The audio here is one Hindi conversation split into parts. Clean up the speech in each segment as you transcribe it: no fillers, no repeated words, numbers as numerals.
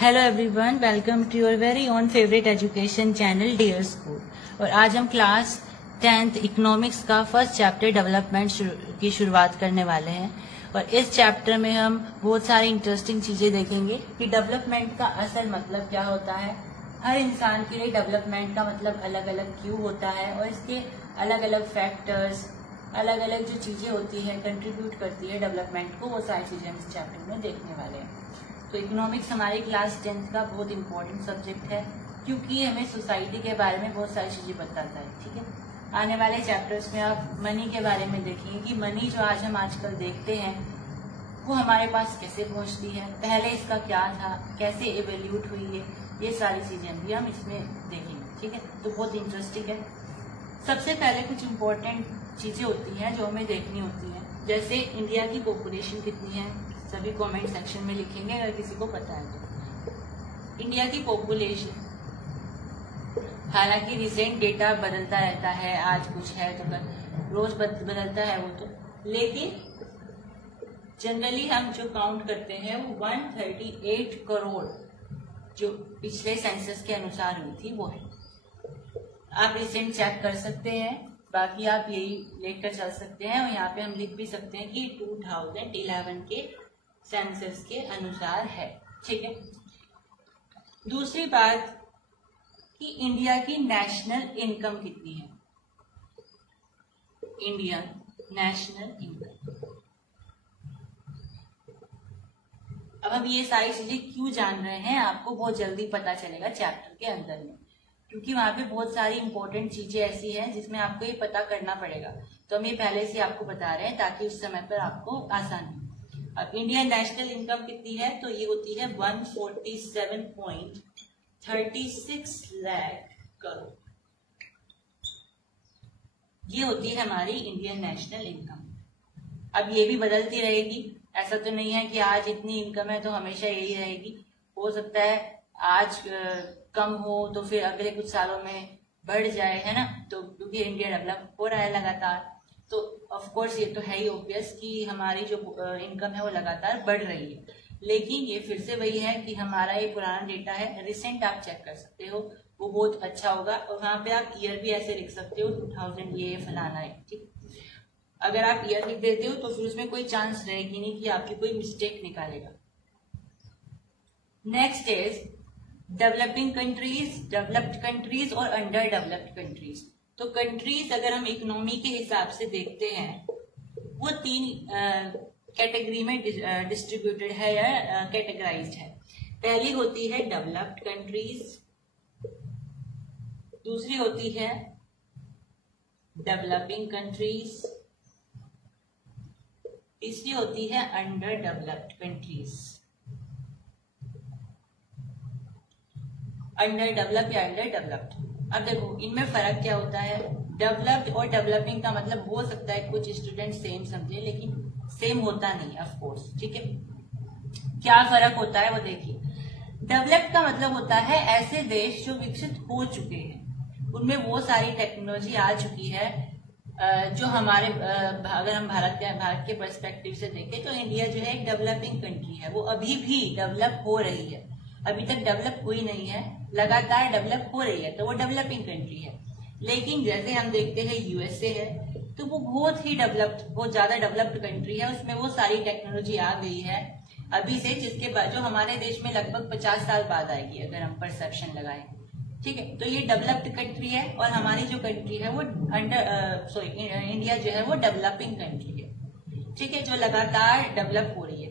Hello everyone, welcome to your very own favourite education channel dear school. और आज हम क्लास 10th इकोनॉमिक्स का फर्स्ट चैप्टर डेवलपमेंट की शुरुआत करने वाले हैं। और इस चैप्टर में हम बहुत सारी इंटरेस्टिंग चीजें देखेंगे कि डेवलपमेंट का असल मतलब क्या होता है। हर इंसान के लिए डेवलपमेंट का मतलब अलग अलग क्यों होता है और इसके अलग अलग फैक्टर्स, अलग अलग जो चीजें होती है कंट्रीब्यूट करती है डेवलपमेंट को, वो सारी चीजें हम इस चैप्टर में देखने वाले हैं। तो इकोनॉमिक्स हमारी क्लास 10th का बहुत इंपॉर्टेंट सब्जेक्ट है क्योंकि हमें सोसाइटी के बारे में बहुत सारी चीजें बताता है। ठीक है, आने वाले चैप्टर्स में आप मनी के बारे में देखेंगे कि मनी जो आज हम आजकल देखते हैं वो हमारे पास कैसे पहुंचती है, पहले इसका क्या था, कैसे एवोल्यूट हुई है, ये सारी चीजें भी हम इसमें देखेंगे। ठीक है, तो बहुत इंटरेस्टिंग है। सबसे पहले कुछ इम्पोर्टेंट चीजें होती हैं जो हमें देखनी होती हैं, जैसे इंडिया की पॉपुलेशन कितनी है। सभी कमेंट सेक्शन में लिखेंगे अगर किसी को पता है तो। इंडिया की पॉपुलेशन, हालांकि रिसेंट डेटा बदलता रहता है, आज कुछ है तो रोज बदलता है वो तो, लेकिन जनरली हम जो काउंट करते हैं वो 138 करोड़ जो पिछले सेंसस के अनुसार हुई थी वो है। आप रिसेंट चेक कर सकते हैं, बाकी आप यही लेकर चल सकते हैं। और यहाँ पे हम लिख भी सकते हैं कि 2011 के सेंसस के अनुसार है। ठीक है, दूसरी बात कि इंडिया की नेशनल इनकम कितनी है। इंडियन नेशनल इनकम, अब हम ये सारी चीजें क्यों जान रहे हैं आपको बहुत जल्दी पता चलेगा चैप्टर के अंदर में, क्योंकि वहां पे बहुत सारी इंपॉर्टेंट चीजें ऐसी हैं जिसमें आपको ये पता करना पड़ेगा। तो हम ये पहले से आपको बता रहे हैं ताकि उस समय पर आपको आसानी हो। अब इंडियन नेशनल इनकम कितनी है, तो ये होती है 147.36 लाख करोड़। ये होती है हमारी इंडियन नेशनल इनकम। अब ये भी बदलती रहेगी, ऐसा तो नहीं है कि आज इतनी इनकम है तो हमेशा यही रहेगी। हो सकता है आज कम हो तो फिर अगले कुछ सालों में बढ़ जाए, है ना। तो क्योंकि इंडिया डेवलप हो रहा है लगातार, तो ऑफ कोर्स ये तो है ही ऑब्वियस कि हमारी जो इनकम है वो लगातार बढ़ रही है। लेकिन ये फिर से वही है कि हमारा ये पुराना डेटा है, रिसेंट आप चेक कर सकते हो, वो बहुत अच्छा होगा। और वहां पे आप ईयर भी ऐसे लिख सकते हो 2000 ये फलाना है। ठीक, अगर आप ईयर लिख देते हो तो फिर उसमें कोई चांस रहेगी नहीं कि आपकी कोई मिस्टेक निकालेगा। Next is developing countries, developed countries और अंडर डेवलप्ड कंट्रीज। तो कंट्रीज अगर हम इकोनॉमी के हिसाब से देखते हैं वो 3 कैटेगरी में डिस्ट्रीब्यूटेड है या कैटेगराइज्ड है। पहली होती है डेवलप्ड कंट्रीज, दूसरी होती है डेवलपिंग कंट्रीज, तीसरी होती है under developed countries. Under develop या अंडर डेवलप्ड, अब देखो इनमें फर्क क्या होता है। डेवलप्ड और डेवलपिंग का मतलब हो सकता है कुछ स्टूडेंट सेम समझे, लेकिन सेम होता नहीं ऑफ कोर्स। ठीक है, क्या फर्क होता है वो देखिए। डेवलप्ड का मतलब होता है ऐसे देश जो विकसित हो चुके हैं, उनमें वो सारी टेक्नोलॉजी आ चुकी है जो हमारे अगर हम भारत के पर्सपेक्टिव से देखें तो इंडिया जो है एक डेवलपिंग कंट्री है, वो अभी भी डेवलप हो रही है, अभी तक डेवलप हुई नहीं है, लगातार डेवलप हो रही है, तो वो डेवलपिंग कंट्री है। लेकिन जैसे हम देखते हैं यूएसए है, तो वो बहुत ही डेवलप्ड, बहुत ज्यादा डेवलप्ड कंट्री है, उसमें वो सारी टेक्नोलॉजी आ गई है अभी से, जिसके बाद जो हमारे देश में लगभग 50 साल बाद आएगी अगर हम परसेप्शन लगाएं। ठीक है, तो ये डेवलप्ड कंट्री है और हमारी जो कंट्री है वो इंडिया जो है वो डेवलपिंग कंट्री है। ठीक है, जो लगातार डेवलप हो रही है।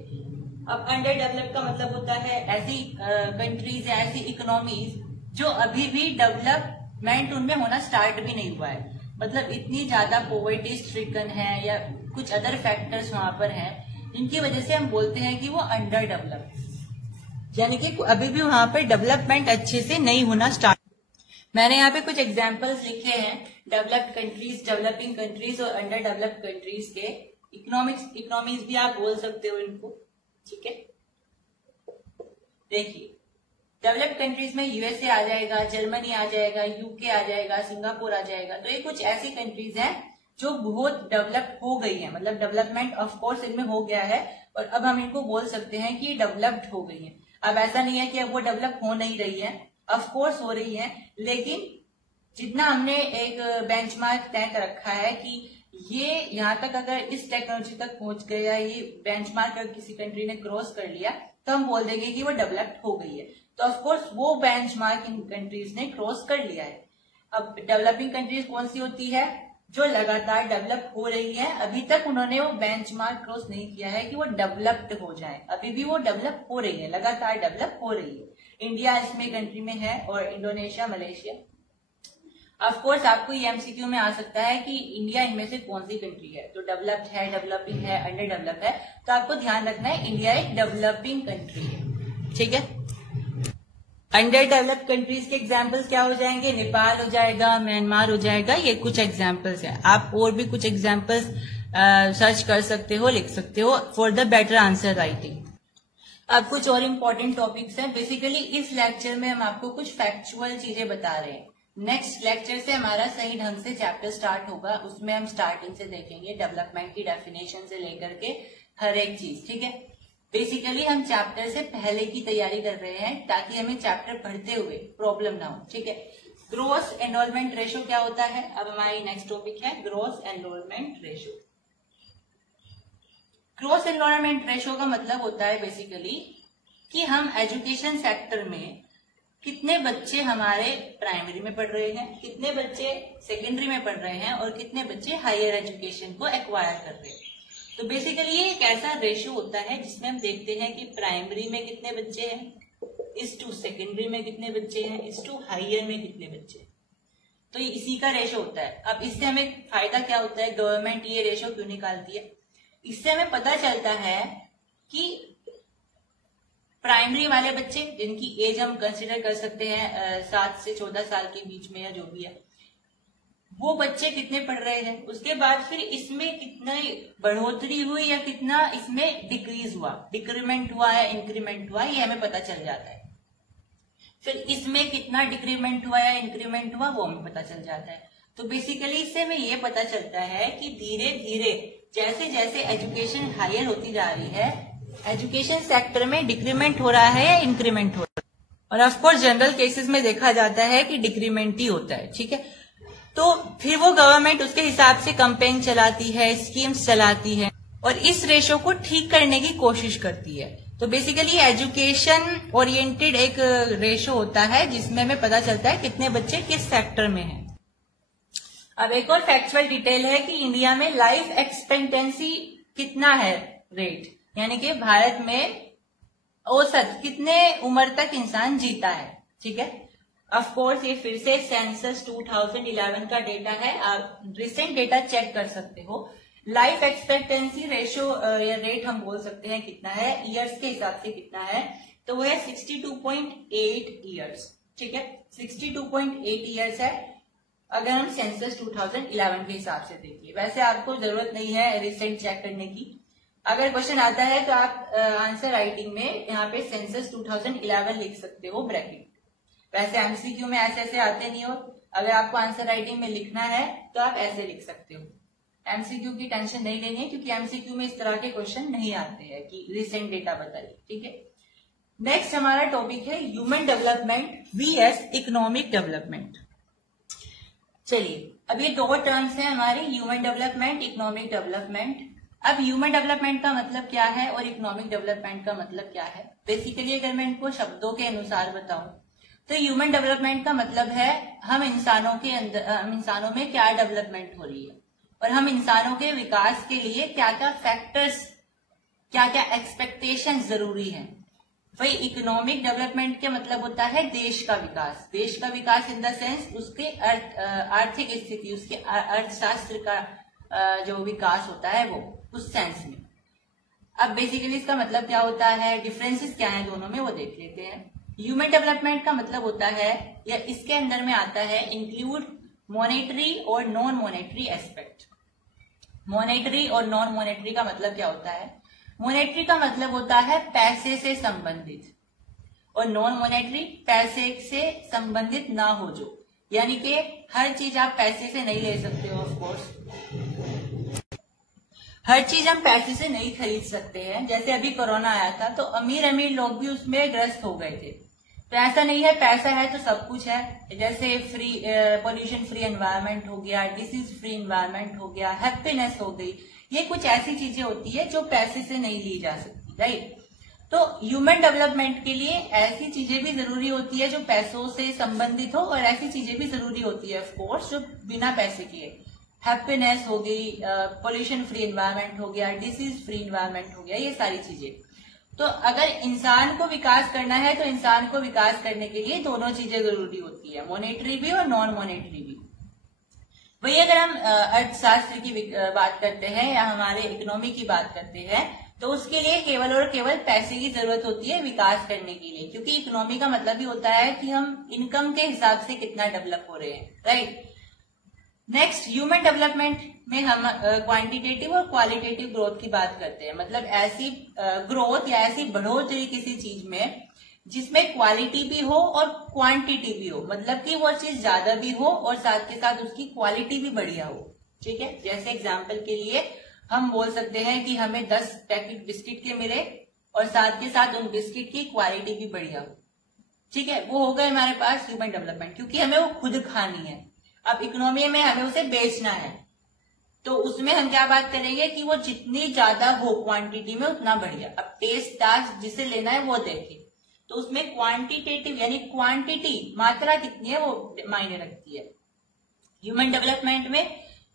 अब अंडर डेवलप का मतलब होता है ऐसी कंट्रीज या ऐसी इकोनॉमीज जो अभी भी डेवलपमेंट उनमें होना स्टार्ट भी नहीं हुआ है, मतलब इतनी ज्यादा पॉवर्टी स्ट्रिकन है या कुछ अदर फैक्टर्स वहां पर हैं जिनकी वजह से हम बोलते हैं कि वो अंडर डेवलप, यानी कि अभी भी वहां पर डेवलपमेंट अच्छे से नहीं होना स्टार्ट। मैंने यहाँ पे कुछ एग्जाम्पल्स लिखे हैं डेवलप्ड कंट्रीज, डेवलपिंग कंट्रीज और अंडर डेवलप्ड कंट्रीज के। इकोनॉमीज भी आप बोल सकते हो इनको। ठीक है, देखिए डेवलप्ड कंट्रीज में यूएसए आ जाएगा, जर्मनी आ जाएगा, यूके आ जाएगा, सिंगापुर आ जाएगा। तो ये कुछ ऐसी कंट्रीज हैं जो बहुत डेवलप हो गई है, मतलब डेवलपमेंट ऑफ कोर्स इनमें हो गया है और अब हम इनको बोल सकते हैं कि डेवलप्ड हो गई है। अब ऐसा नहीं है कि अब वो डेवलप हो नहीं रही है, ऑफ कोर्स हो रही है, लेकिन जितना हमने एक बेंचमार्क तय कर रखा है कि ये यहाँ तक अगर इस टेक्नोलॉजी तक पहुंच गया, ये बेंचमार्क अगर किसी कंट्री ने क्रॉस कर लिया तो हम बोल देंगे कि वो डेवलप्ड हो गई है। तो ऑफ कोर्स वो बेंचमार्क इन कंट्रीज ने क्रॉस कर लिया है। अब डेवलपिंग कंट्रीज कौन सी होती है? जो लगातार डेवलप हो रही है, अभी तक उन्होंने वो बेंचमार्क क्रॉस नहीं किया है कि वो डेवलप्ड हो जाए, अभी भी वो डेवलप हो रही है, लगातार डेवलप हो रही है। इंडिया इसमें कंट्री में है और इंडोनेशिया, मलेशिया। ऑफ कोर्स आपको ये एमसीक्यू में आ सकता है कि इंडिया इनमें से कौन सी कंट्री है, तो डेवलप्ड है, डेवलपिंग है, अंडर डेवलप है, तो आपको ध्यान रखना है इंडिया एक डेवलपिंग कंट्री है, ठीक है। अंडर डेवलप्ड कंट्रीज के एग्जांपल्स क्या हो जाएंगे? नेपाल हो जाएगा, म्यांमार हो जाएगा, ये कुछ एग्जांपल्स है। आप और भी कुछ एग्जांपल्स सर्च कर सकते हो, लिख सकते हो for the better answer writing. अब कुछ और इम्पोर्टेंट टॉपिक्स हैं। बेसिकली इस लेक्चर में हम आपको कुछ फैक्चुअल चीजें बता रहे हैं। नेक्स्ट लेक्चर से हमारा सही ढंग से चैप्टर स्टार्ट होगा, उसमें हम स्टार्टिंग से देखेंगे, डेवलपमेंट की डेफिनेशन से लेकर के हर एक चीज, ठीक है। बेसिकली हम चैप्टर से पहले की तैयारी कर रहे हैं ताकि हमें चैप्टर पढ़ते हुए प्रॉब्लम ना हो, ठीक है। ग्रोस एनरोलमेंट रेशो क्या होता है? अब हमारी नेक्स्ट टॉपिक है gross enrolment ratio. Gross enrolment ratio का मतलब होता है बेसिकली कि हम एजुकेशन सेक्टर में कितने बच्चे हमारे प्राइमरी में पढ़ रहे हैं, कितने बच्चे सेकेंडरी में पढ़ रहे हैं और कितने बच्चे हायर एजुकेशन को एक्वायर कर रहे हैं। तो बेसिकली ये एक ऐसा रेशो होता है जिसमें हम देखते हैं कि प्राइमरी में कितने बच्चे हैं इस टू सेकेंडरी में कितने बच्चे हैं इस टू हायर में कितने बच्चे हैं। तो इसी का रेशो होता है। अब इससे हमें फायदा क्या होता है? गवर्नमेंट ये रेशो क्यों निकालती है? इससे हमें पता चलता है कि प्राइमरी वाले बच्चे जिनकी एज हम कंसिडर कर सकते हैं 7 से 14 साल के बीच में या जो भी है, वो बच्चे कितने पढ़ रहे हैं, उसके बाद फिर इसमें कितनी बढ़ोतरी हुई या कितना इसमें डिक्रीज हुआ, डिक्रीमेंट हुआ या इंक्रीमेंट हुआ, ये हमें पता चल जाता है। फिर इसमें कितना डिक्रीमेंट हुआ या इंक्रीमेंट हुआ वो हमें पता चल जाता है। तो बेसिकली इससे हमें ये पता चलता है कि धीरे धीरे जैसे जैसे एजुकेशन हायर होती जा रही है, एजुकेशन सेक्टर में डिक्रीमेंट हो रहा है या इंक्रीमेंट हो रहा है। और ऑफकोर्स जनरल केसेस में देखा जाता है कि डिक्रीमेंट ही होता है, ठीक है। तो फिर वो गवर्नमेंट उसके हिसाब से कैंपेन चलाती है, स्कीम्स चलाती है और इस रेशो को ठीक करने की कोशिश करती है। तो बेसिकली एजुकेशन ओरिएंटेड एक रेशो होता है जिसमें हमें पता चलता है कितने बच्चे किस सेक्टर में हैं। अब एक और फैक्चुअल डिटेल है कि इंडिया में लाइफ एक्सपेक्टेंसी कितना है रेट, यानी कि भारत में औसत कितने उम्र तक इंसान जीता है, ठीक है। ऑफ कोर्स ये फिर से सेंसस 2011 का डेटा है, आप रिसेंट डेटा चेक कर सकते हो। लाइफ एक्सपेक्टेंसी रेशो या रेट हम बोल सकते हैं कितना है, ईयर्स के हिसाब से कितना है, तो वो है 62.8 ईयर्स, ठीक है। 62.8 ईयर्स है अगर हम सेंसस 2011 के हिसाब से देखिए। वैसे आपको जरूरत नहीं है रिसेंट चेक करने की। अगर क्वेश्चन आता है तो आप आंसर राइटिंग में यहाँ पे सेंसस 2011 लिख सकते हो ब्रैकेट। वैसे एमसीक्यू में ऐसे ऐसे आते नहीं हो, अगर आपको आंसर राइटिंग में लिखना है तो आप ऐसे लिख सकते हो। एमसीक्यू की टेंशन नहीं लेनी है क्योंकि एमसीक्यू में इस तरह के क्वेश्चन नहीं आते हैं कि रिसेंट डेटा बताइए, ठीक है। नेक्स्ट हमारा टॉपिक है human development VS economic development. चलिए, अब ये दो टर्म्स हैं हमारे, ह्यूमन डेवलपमेंट, इकोनॉमिक डेवलपमेंट। अब ह्यूमन डेवलपमेंट का मतलब क्या है और इकोनॉमिक डेवलपमेंट का मतलब क्या है? बेसिकली अगर मैं इनको शब्दों के अनुसार बताऊं तो ह्यूमन डेवलपमेंट का मतलब है हम इंसानों के अंदर, हम इंसानों में क्या डेवलपमेंट हो रही है और हम इंसानों के विकास के लिए क्या क्या फैक्टर्स, क्या क्या एक्सपेक्टेशन जरूरी है। वही इकोनॉमिक डेवलपमेंट का मतलब होता है देश का विकास। देश का विकास इन द सेंस उसके आर्थिक स्थिति, उसके अर्थशास्त्र का जो विकास होता है वो उस सेंस में। अब बेसिकली इसका मतलब क्या होता है, डिफरेंसेस क्या है दोनों में, वो देख लेते हैं। ह्यूमन डेवलपमेंट का मतलब होता है या इसके अंदर में आता है इंक्लूड मॉनेटरी और नॉन मॉनेटरी एस्पेक्ट। मॉनेटरी और नॉन मॉनेटरी का मतलब क्या होता है? मॉनेटरी का मतलब होता है पैसे से संबंधित और नॉन मॉनेटरी पैसे से संबंधित ना हो जो, यानी कि हर चीज आप पैसे से नहीं ले सकते हो ऑफ कोर्स। हर चीज हम पैसे से नहीं खरीद सकते हैं। जैसे अभी कोरोना आया था तो अमीर अमीर लोग भी उसमें ग्रस्त हो गए थे। तो ऐसा नहीं है पैसा है तो सब कुछ है। जैसे फ्री पोल्यूशन फ्री एनवायरनमेंट हो गया, डिसीज फ्री एनवायरनमेंट हो गया, हैप्पीनेस हो गई, ये कुछ ऐसी चीजें होती है जो पैसे से नहीं ली जा सकती, राइट। तो ह्यूमन डेवलपमेंट के लिए ऐसी चीजें भी जरूरी होती है जो पैसों से संबंधित हो, और ऐसी चीजें भी जरूरी होती है ऑफकोर्स जो बिना पैसे किए। हैप्पीनेस हो गई, पोल्यूशन फ्री एनवायरनमेंट हो गया, डिसीज फ्री एनवायरनमेंट हो गया, ये सारी चीजें। तो अगर इंसान को विकास करना है तो इंसान को विकास करने के लिए दोनों चीजें जरूरी होती है, मॉनेटरी भी और नॉन मॉनेटरी भी। वही अगर हम अर्थशास्त्र की बात करते हैं या हमारे इकोनॉमी की बात करते हैं तो उसके लिए केवल और केवल पैसे की जरूरत होती है विकास करने के लिए, क्योंकि इकोनॉमी का मतलब ही होता है कि हम इनकम के हिसाब से कितना डेवलप हो रहे हैं, राइट। नेक्स्ट, ह्यूमन डेवलपमेंट में हम क्वांटिटेटिव और क्वालिटेटिव ग्रोथ की बात करते हैं। मतलब ऐसी ग्रोथ या ऐसी बढ़ोतरी किसी चीज में जिसमें क्वालिटी भी हो और क्वांटिटी भी हो, मतलब कि वो चीज ज्यादा भी हो और साथ के साथ उसकी क्वालिटी भी बढ़िया हो, ठीक है। जैसे एग्जाम्पल के लिए हम बोल सकते हैं कि हमें 10 पैकेट बिस्किट के मिले और साथ के साथ उन बिस्किट की क्वालिटी भी बढ़िया हो, ठीक है। वो हो गए हमारे पास ह्यूमन डेवलपमेंट, क्योंकि हमें वो खुद खानी है। अब इकोनॉमी में हमें उसे बेचना है तो उसमें हम क्या बात करेंगे कि वो जितनी ज्यादा हो क्वांटिटी में उतना बढ़िया। अब टेस्ट टास्क जिसे लेना है वो देखे, तो उसमें क्वांटिटेटिव यानी क्वांटिटी, मात्रा कितनी है वो मायने रखती है। ह्यूमन डेवलपमेंट में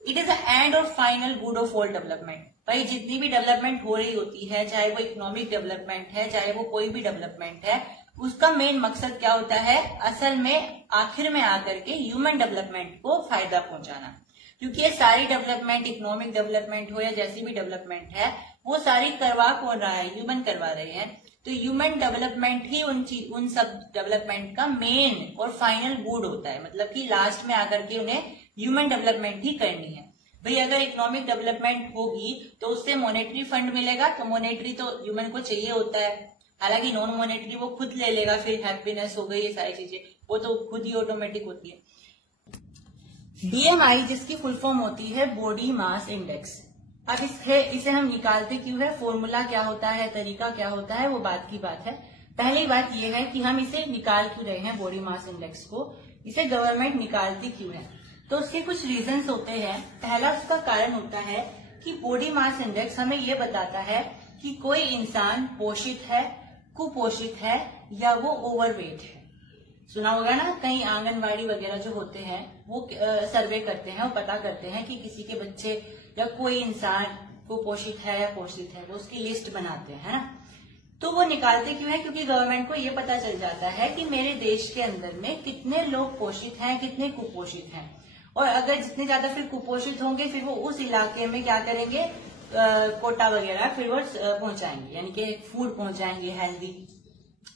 इट इज एंड और final good of all development. भाई जितनी भी डेवलपमेंट हो रही होती है, चाहे वो इकोनॉमिक डेवलपमेंट है, चाहे वो कोई भी डेवलपमेंट है, उसका मेन मकसद क्या होता है, असल में आखिर में आकर के ह्यूमन डेवलपमेंट को फायदा पहुंचाना। क्योंकि ये सारी डेवलपमेंट, इकोनॉमिक डेवलपमेंट हो या जैसी भी डेवलपमेंट है, वो सारी करवा कौन रहा है, ह्यूमन करवा रहे हैं। तो ह्यूमन डेवलपमेंट ही उन सब डेवलपमेंट का मेन और फाइनल गुड होता है। मतलब कि लास्ट में आकर के उन्हें ह्यूमन डेवलपमेंट ही करनी है। भाई अगर इकोनॉमिक डेवलपमेंट होगी तो उससे मॉनेटरी फंड मिलेगा, तो मॉनेटरी तो ह्यूमन को चाहिए होता है। हालांकि नॉन मॉनेटरी वो खुद ले लेगा, फिर हैप्पीनेस हो गई, ये सारी चीजें वो तो खुद ही ऑटोमेटिक होती है। BMI जिसकी फुल फॉर्म होती है बॉडी मास इंडेक्स। अब इसे हम निकालते क्यों है, फॉर्मूला क्या होता है, तरीका क्या होता है, वो बात की बात है। पहली बात यह है कि हम इसे निकाल क्यों रहे हैं, बॉडी मास इंडेक्स को, इसे गवर्नमेंट निकालती क्यों है। तो उसके कुछ रीजंस होते हैं। पहला उसका कारण होता है कि बॉडी मास इंडेक्स हमें ये बताता है कि कोई इंसान पोषित है, कुपोषित है या वो ओवरवेट है। सुना होगा ना, कहीं आंगनबाड़ी वगैरह जो होते हैं वो सर्वे करते हैं, वो पता करते हैं कि किसी के बच्चे या कोई इंसान कुपोषित है या पोषित है, वो उसकी लिस्ट बनाते हैं, है ना। तो वो निकालते क्यों है, क्योंकि गवर्नमेंट को ये पता चल जाता है कि मेरे देश के अंदर में कितने लोग पोषित हैं, कितने कुपोषित हैं। और अगर जितने ज्यादा फिर कुपोषित होंगे फिर वो उस इलाके में क्या करेंगे, कोटा वगैरह फिर वो पहुंचाएंगे, यानी कि फूड पहुंचाएंगे हेल्दी,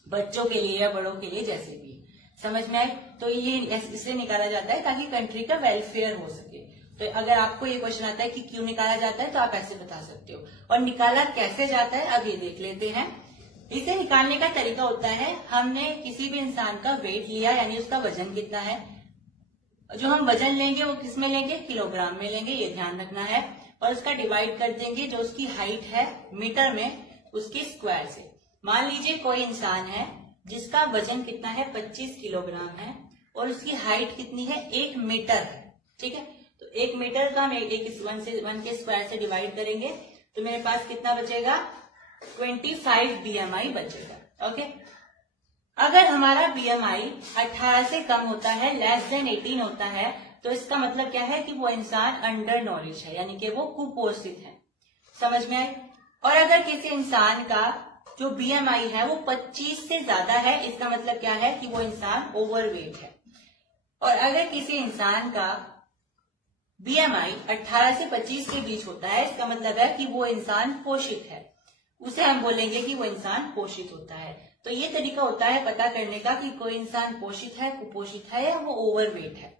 बच्चों के लिए या बड़ों के लिए, जैसे भी। समझ में आए। तो ये इसलिए निकाला जाता है ताकि कंट्री का वेलफेयर हो सके। तो अगर आपको ये क्वेश्चन आता है कि क्यों निकाला जाता है तो आप ऐसे बता सकते हो। और निकाला कैसे जाता है अब ये देख लेते हैं। इसे निकालने का तरीका होता है, हमने किसी भी इंसान का वेट लिया, यानी उसका वजन कितना है। जो हम वजन लेंगे वो किस में लेंगे, किलोग्राम में लेंगे, ये ध्यान रखना है। और उसका डिवाइड कर देंगे जो उसकी हाइट है मीटर में, उसके स्क्वायर से। मान लीजिए कोई इंसान है जिसका वजन कितना है, 25 किलोग्राम है, और उसकी हाइट कितनी है, 1 मीटर है, ठीक है। तो 1 मीटर का हम 1 के स्क्वायर से डिवाइड करेंगे तो मेरे पास कितना बचेगा, 25 BMI बचेगा। ओके। अगर हमारा BMI 18 से कम होता है, लेस देन 18 होता है, तो इसका मतलब क्या है कि वो इंसान अंडर नॉरिश है, यानी कि वो कुपोषित है। समझ में आए। और अगर किसी इंसान का जो BMI है वो 25 से ज्यादा है, इसका मतलब क्या है कि वो इंसान ओवरवेट है। और अगर किसी इंसान का BMI 18 से 25 के बीच होता है, इसका मतलब है कि वो इंसान पोषित है, उसे हम बोलेंगे कि वो इंसान पोषित होता है। तो ये तरीका होता है पता करने का कि कोई इंसान पोषित है, कुपोषित है या वो ओवरवेट है।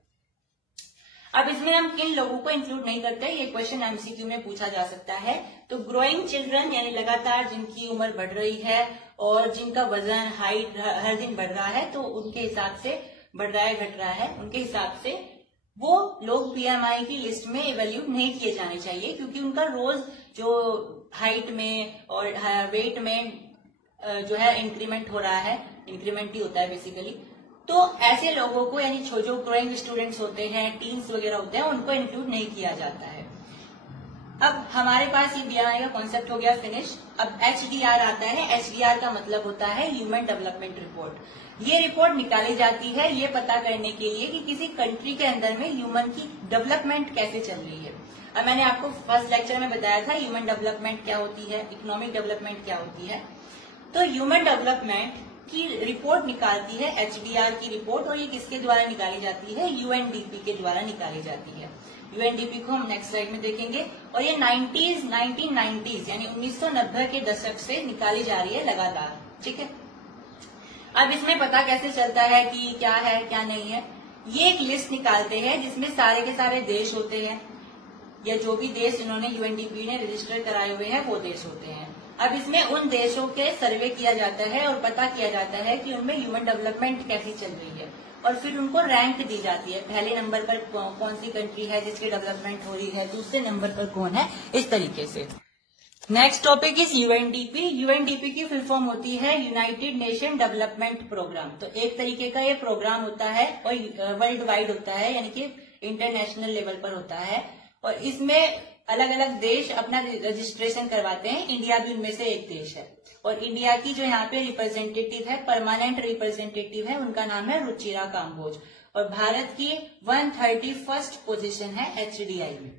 अब इसमें हम किन लोगों को इंक्लूड नहीं करते, ये क्वेश्चन MCQ में पूछा जा सकता है। तो ग्रोइंग चिल्ड्रन यानी लगातार जिनकी उम्र बढ़ रही है और जिनका वजन, हाइट हर दिन बढ़ रहा है, तो उनके हिसाब से बढ़ रहा है, घट रहा है, उनके हिसाब से वो लोग बीएमआई की लिस्ट में इवेल्यूट नहीं किए जाने चाहिए, क्योंकि उनका रोज जो हाइट में और वेट में जो है इंक्रीमेंट हो रहा है, इंक्रीमेंट ही होता है बेसिकली। तो ऐसे लोगों को, यानी जो ग्रोइंग स्टूडेंट्स होते हैं, टीन्स वगैरह होते हैं, उनको इंक्लूड नहीं किया जाता है। अब हमारे पास ये बीएमआई का कॉन्सेप्ट हो गया फिनिश। अब एचडीआर आता है। एचडीआर का मतलब होता है ह्यूमन डेवलपमेंट रिपोर्ट। ये रिपोर्ट निकाली जाती है ये पता करने के लिए कि किसी कंट्री के अंदर में ह्यूमन की डेवलपमेंट कैसे चल रही है। अब मैंने आपको फर्स्ट लेक्चर में बताया था ह्यूमन डेवलपमेंट क्या होती है, इकोनॉमिक डेवलपमेंट क्या होती है। तो ह्यूमन डेवलपमेंट की रिपोर्ट निकालती है एचडीआर की रिपोर्ट, और ये किसके द्वारा निकाली जाती है? यूएनडीपी के द्वारा निकाली जाती है। यूएनडीपी को हम नेक्स्ट स्लाइड में देखेंगे। और ये 1990s यानी 1990 के दशक से निकाली जा रही है लगातार, ठीक है। अब इसमें पता कैसे चलता है कि क्या है क्या नहीं है? ये एक लिस्ट निकालते हैं जिसमें सारे के सारे देश होते हैं, या जो भी देश जिन्होंने यूएनडीपी ने रजिस्टर कराए हुए हैं वो देश होते हैं। अब इसमें उन देशों के सर्वे किया जाता है और पता किया जाता है कि उनमें ह्यूमन डेवलपमेंट कैसी चल रही है, और फिर उनको रैंक दी जाती है। पहले नंबर पर कौन सी कंट्री है जिसकी डेवलपमेंट हो रही है, दूसरे नंबर पर कौन है, इस तरीके से। Next topic is UNDP. UNDP की फुल फॉर्म होती है यूनाइटेड नेशन डेवलपमेंट प्रोग्राम। तो एक तरीके का ये प्रोग्राम होता है और वर्ल्ड वाइड होता है, यानी कि इंटरनेशनल लेवल पर होता है, और इसमें अलग अलग देश अपना रजिस्ट्रेशन करवाते हैं। इंडिया भी उनमें से एक देश है, और इंडिया की जो यहाँ पे रिप्रेजेंटेटिव है, परमानेंट रिप्रेजेंटेटिव है, उनका नाम है रुचिरा काम्बोज। और भारत की 131st पोजीशन है एचडीआई में।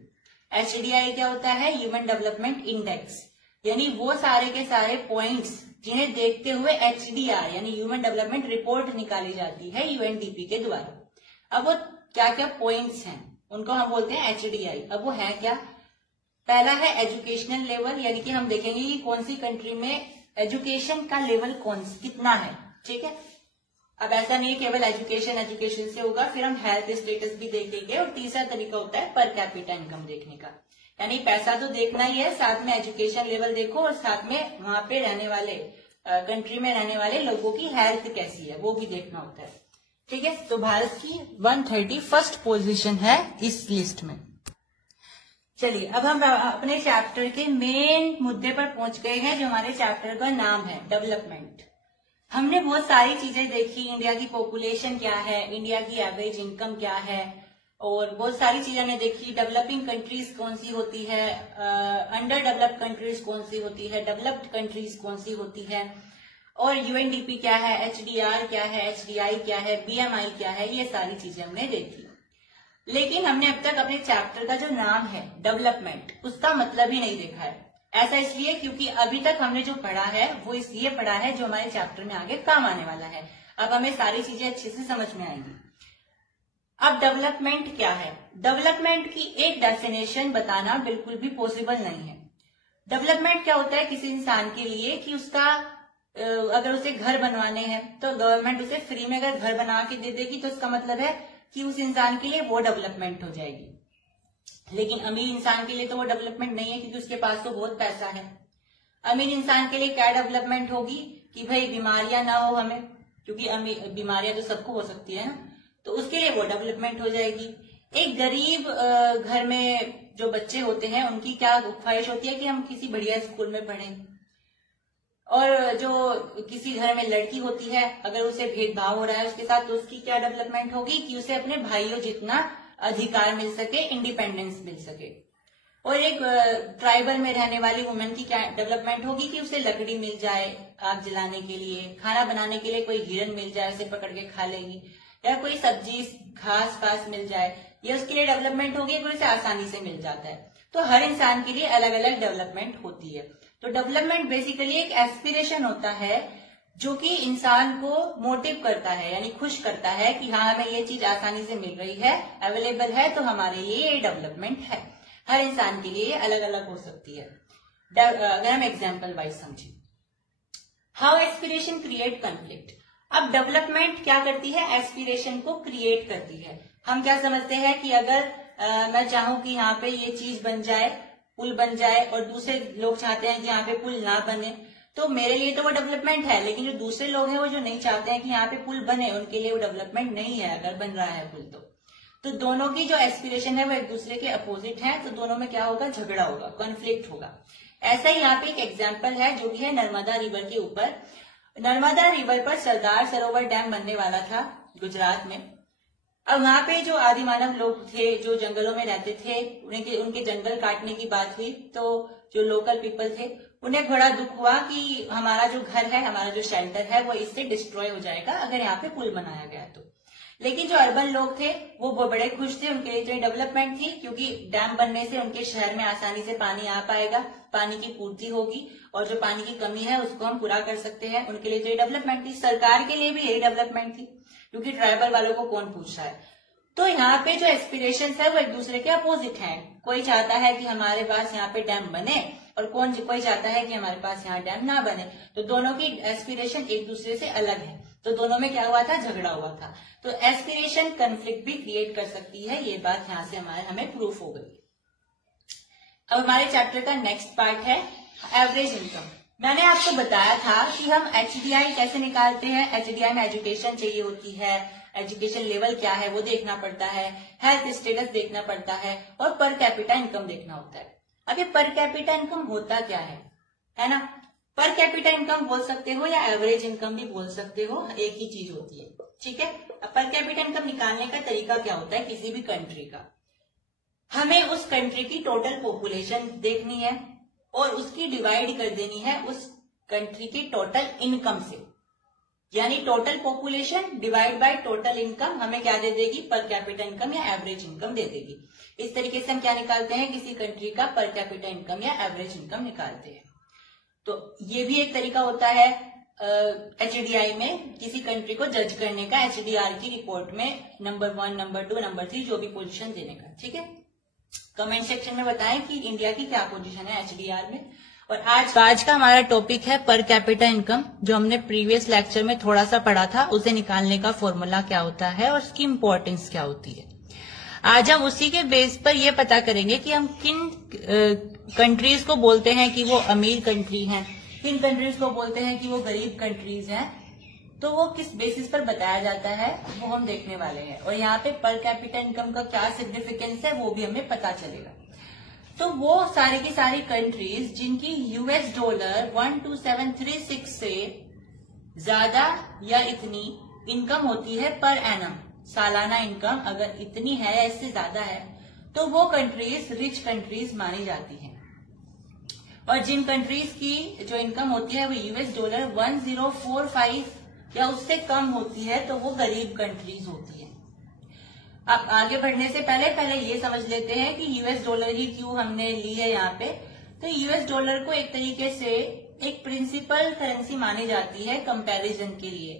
एचडीआई क्या होता है? ह्यूमन डेवलपमेंट इंडेक्स, यानी वो सारे के सारे पॉइंट्स जिन्हें देखते हुए एचडीआर यानी ह्यूमन डेवलपमेंट रिपोर्ट निकाली जाती है यूएनडीपी के द्वारा। अब वो क्या क्या पॉइंट्स हैं उनको हम बोलते हैं एचडीआई। अब वो है क्या? पहला है एजुकेशनल लेवल, यानी कि हम देखेंगे कि कौन सी कंट्री में एजुकेशन का लेवल कितना है, ठीक है। अब ऐसा नहीं है केवल एजुकेशन से होगा, फिर हम हेल्थ स्टेटस भी देखेंगे, और तीसरा तरीका होता है पर कैपिटा इनकम देखने का, यानी पैसा तो देखना ही है, साथ में एजुकेशन लेवल देखो, और साथ में वहां पे रहने वाले कंट्री में रहने वाले लोगों की हेल्थ कैसी है वो भी देखना होता है, ठीक है। तो भारत की 131st पोजीशन है इस लिस्ट में। चलिए अब हम अपने चैप्टर के मेन मुद्दे पर पहुंच गए हैं, जो हमारे चैप्टर का नाम है डेवलपमेंट। हमने बहुत सारी चीजें देखी, इंडिया की पॉपुलेशन क्या है, इंडिया की एवरेज इनकम क्या है, और बहुत सारी चीजें हमने देखी। डेवलपिंग कंट्रीज कौन सी होती है, अंडर डेवलप्ड कंट्रीज कौन सी होती है, डेवलप्ड कंट्रीज कौन सी होती है, और यूएनडीपी क्या है, एचडीआर क्या है, एचडीआई क्या है, बीएमआई क्या है, ये सारी चीजें हमने देखी। लेकिन हमने अब तक अपने चैप्टर का जो नाम है डेवलपमेंट, उसका मतलब ही नहीं देखा है। ऐसा इसलिए क्योंकि अभी तक हमने जो पढ़ा है वो इसलिए पढ़ा है जो हमारे चैप्टर में आगे काम आने वाला है। अब हमें सारी चीजें अच्छे से समझ में आएंगी। अब डेवलपमेंट क्या है? डेवलपमेंट की एक डेफिनेशन बताना बिल्कुल भी पॉसिबल नहीं है। डेवलपमेंट क्या होता है किसी इंसान के लिए कि उसका अगर उसे घर बनवाने हैं तो गवर्नमेंट उसे फ्री में अगर घर बना के दे देगी तो उसका मतलब है कि उस इंसान के लिए वो डेवलपमेंट हो जाएगी। लेकिन अमीर इंसान के लिए तो वो डेवलपमेंट नहीं है, क्योंकि उसके पास तो बहुत पैसा है। अमीर इंसान के लिए क्या डेवलपमेंट होगी कि भाई बीमारियां ना हो हमें, क्योंकि बीमारियां तो सबको हो सकती है ना, तो उसके लिए वो डेवलपमेंट हो जाएगी। एक गरीब घर में जो बच्चे होते हैं उनकी क्या ख्वाहिश होती है कि हम किसी बढ़िया स्कूल में पढ़ें, और जो किसी घर में लड़की होती है अगर उसे भेदभाव हो रहा है उसके साथ, तो उसकी क्या डेवलपमेंट होगी कि उसे अपने भाइयों जितना अधिकार मिल सके, इंडिपेंडेंस मिल सके। और एक ट्राइबल में रहने वाली वुमेन की क्या डेवलपमेंट होगी कि उसे लकड़ी मिल जाए आग जलाने के लिए, खाना बनाने के लिए कोई हिरन मिल जाए उसे पकड़ के खा लेगी, या कोई सब्जी घास मिल जाए, ये उसके लिए डेवलपमेंट होगी अगर उसे आसानी से मिल जाता है। तो हर इंसान के लिए अलग अलग डेवलपमेंट होती है। तो डेवलपमेंट बेसिकली एक एस्पिरेशन होता है जो कि इंसान को मोटिव करता है, यानी खुश करता है कि हाँ हमें ये चीज आसानी से मिल रही है, अवेलेबल है, तो हमारे लिए ये डेवलपमेंट है। हर इंसान के लिए अलग अलग हो सकती है। अगर हम एग्जाम्पल वाइज समझें, हाउ एस्पिरेशन क्रिएट कॉन्फ्लिक्ट। अब डेवलपमेंट क्या करती है? एस्पिरेशन को क्रिएट करती है। हम क्या समझते हैं कि अगर मैं चाहूं कि यहाँ पे ये चीज बन जाए, पुल बन जाए, और दूसरे लोग चाहते हैं कि यहाँ पे पुल ना बने, तो मेरे लिए तो वो डेवलपमेंट है। लेकिन जो दूसरे लोग हैं वो जो नहीं चाहते हैं कि यहाँ पे पुल बने, उनके लिए वो डेवलपमेंट नहीं है अगर बन रहा है पुल तो दोनों की जो एस्पिरेशन है वो एक दूसरे के अपोजिट है, तो दोनों में क्या होगा, झगड़ा होगा, कॉन्फ्लिक्ट होगा। ऐसा ही यहाँ पे एक एग्जाम्पल है जो कि है नर्मदा रिवर के ऊपर। नर्मदा रिवर पर सरदार सरोवर डैम बनने वाला था गुजरात में। अब वहां पे जो आदि मानव लोग थे, जो जंगलों में रहते थे, उनके जंगल काटने की बात हुई, तो जो लोकल पीपल थे उन्हें बड़ा दुख हुआ कि हमारा जो घर है, हमारा जो शेल्टर है वो इससे डिस्ट्रॉय हो जाएगा अगर यहाँ पे पुल बनाया गया तो। लेकिन जो अर्बन लोग थे वो बड़े खुश थे, उनके लिए इतनी डेवलपमेंट थी क्योंकि डैम बनने से उनके शहर में आसानी से पानी आ पाएगा, पानी की पूर्ति होगी और जो पानी की कमी है उसको हम पूरा कर सकते हैं। उनके लिए इतनी डेवलपमेंट थी, सरकार के लिए भी यही डेवलपमेंट थी क्योंकि ट्राइबल वालों को कौन पूछ रहा है। तो यहाँ पे जो एस्पिरेशंस है वो एक दूसरे के अपोजिट हैं। कोई चाहता है कि हमारे पास यहाँ पे डैम बने और कोई चाहता है कि हमारे पास यहाँ डैम ना बने, तो दोनों की एस्पिरेशन एक दूसरे से अलग है, तो दोनों में क्या हुआ था, झगड़ा हुआ था। तो एस्पिरेशन कॉन्फ्लिक्ट भी क्रिएट कर सकती है, ये बात यहाँ से हमें प्रूफ हो गई। अब हमारे चैप्टर का नेक्स्ट पार्ट है एवरेज इनकम। मैंने आपको बताया था कि हम HDI कैसे निकालते हैं। HDI में एजुकेशन चाहिए होती है, एजुकेशन लेवल क्या है वो देखना पड़ता है, हेल्थ स्टेटस देखना पड़ता है और पर कैपिटा इनकम देखना होता है। अब ये पर कैपिटा इनकम होता क्या है ना। पर कैपिटा इनकम बोल सकते हो या एवरेज इनकम भी बोल सकते हो, एक ही चीज होती है, ठीक है। अब पर कैपिटा इनकम निकालने का तरीका क्या होता है किसी भी कंट्री का, हमें उस कंट्री की टोटल पॉपुलेशन देखनी है और उसकी डिवाइड कर देनी है उस कंट्री की टोटल इनकम से, यानी total population divide by total income हमें क्या दे देगी, पर कैपिटा इनकम या एवरेज इनकम दे देगी। इस तरीके से हम क्या निकालते हैं, किसी कंट्री का पर कैपिटा इनकम या एवरेज इनकम निकालते हैं। तो ये भी एक तरीका होता है HDI में किसी कंट्री को जज करने का, HDR की रिपोर्ट में नंबर 1, नंबर 2, नंबर 3 जो भी पोजीशन देने का, ठीक है। कमेंट सेक्शन में बताएं कि इंडिया की क्या पोजीशन है HDR में। और आज का हमारा टॉपिक है पर कैपिटा इनकम, जो हमने प्रीवियस लेक्चर में थोड़ा सा पढ़ा था, उसे निकालने का फॉर्मूला क्या होता है और उसकी इम्पोर्टेंस क्या होती है। आज हम उसी के बेस पर यह पता करेंगे कि हम किन कंट्रीज को बोलते हैं कि वो अमीर कंट्री हैं, किन कंट्रीज को बोलते हैं कि वो गरीब कंट्रीज हैं, तो वो किस बेसिस पर बताया जाता है वो हम देखने वाले हैं। और यहाँ पे पर कैपिटा इनकम का क्या सिग्निफिकेंस है वो भी हमें पता चलेगा। तो वो सारी की सारी कंट्रीज जिनकी $1 12736 से ज्यादा या इतनी इनकम होती है पर एनम, सालाना इनकम अगर इतनी है या इससे ज्यादा है तो वो कंट्रीज रिच कंट्रीज मानी जाती हैं। और जिन कंट्रीज की जो इनकम होती है वो $10 1045 या उससे कम होती है तो वो गरीब कंट्रीज होती है। अब आगे बढ़ने से पहले ये समझ लेते हैं कि $, ही क्यों हमने ली है यहाँ पे। तो $, को एक तरीके से एक प्रिंसिपल करेंसी मानी जाती है कंपैरिजन के लिए।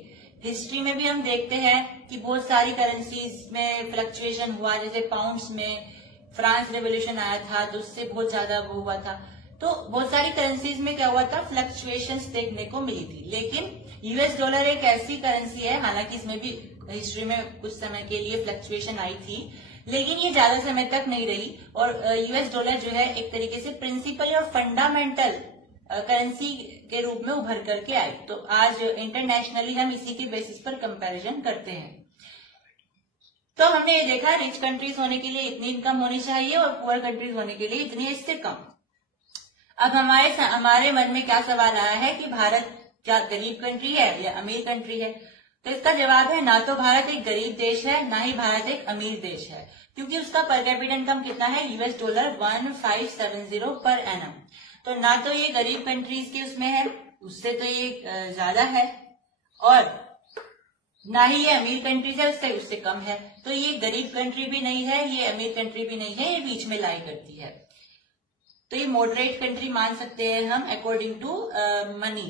हिस्ट्री में भी हम देखते हैं कि बहुत सारी करेंसीज में फ्लक्चुएशन हुआ, जैसे पाउंड्स में फ्रांस रेवोल्यूशन आया था तो उससे बहुत ज्यादा वो हुआ था। तो बहुत सारी करेंसीज में क्या हुआ था, फ्लक्चुएशंस देखने को मिली थी। लेकिन $, एक ऐसी करेंसी है, हालांकि इसमें भी हिस्ट्री में कुछ समय के लिए फ्लक्चुएशन आई थी, लेकिन ये ज्यादा समय तक नहीं रही। और $, जो है एक तरीके से प्रिंसिपल और फंडामेंटल करेंसी के रूप में उभर करके आई। तो आज इंटरनेशनली हम इसी के बेसिस पर कंपैरिजन करते हैं। तो हमने ये देखा रिच कंट्रीज होने के लिए इतनी इनकम होनी चाहिए और पुअर कंट्रीज होने के लिए इतनी, इससे कम। अब हमारे मन में क्या सवाल आया है कि भारत क्या गरीब कंट्री है या अमीर कंट्री है। तो इसका जवाब है ना तो भारत एक गरीब देश है ना ही भारत एक अमीर देश है, क्योंकि उसका पर कैपिटा इनकम कितना है, $, 1570 पर एनम। तो ना तो ये गरीब कंट्रीज के उसमें है, उससे तो ये ज्यादा है, और ना ही ये अमीर कंट्रीज है, उससे कम है। तो ये गरीब कंट्री भी नहीं है, ये अमीर कंट्री भी नहीं है, ये बीच में लाई करती है। तो ये मॉडरेट कंट्री मान सकते हैं हम, अकॉर्डिंग टू मनी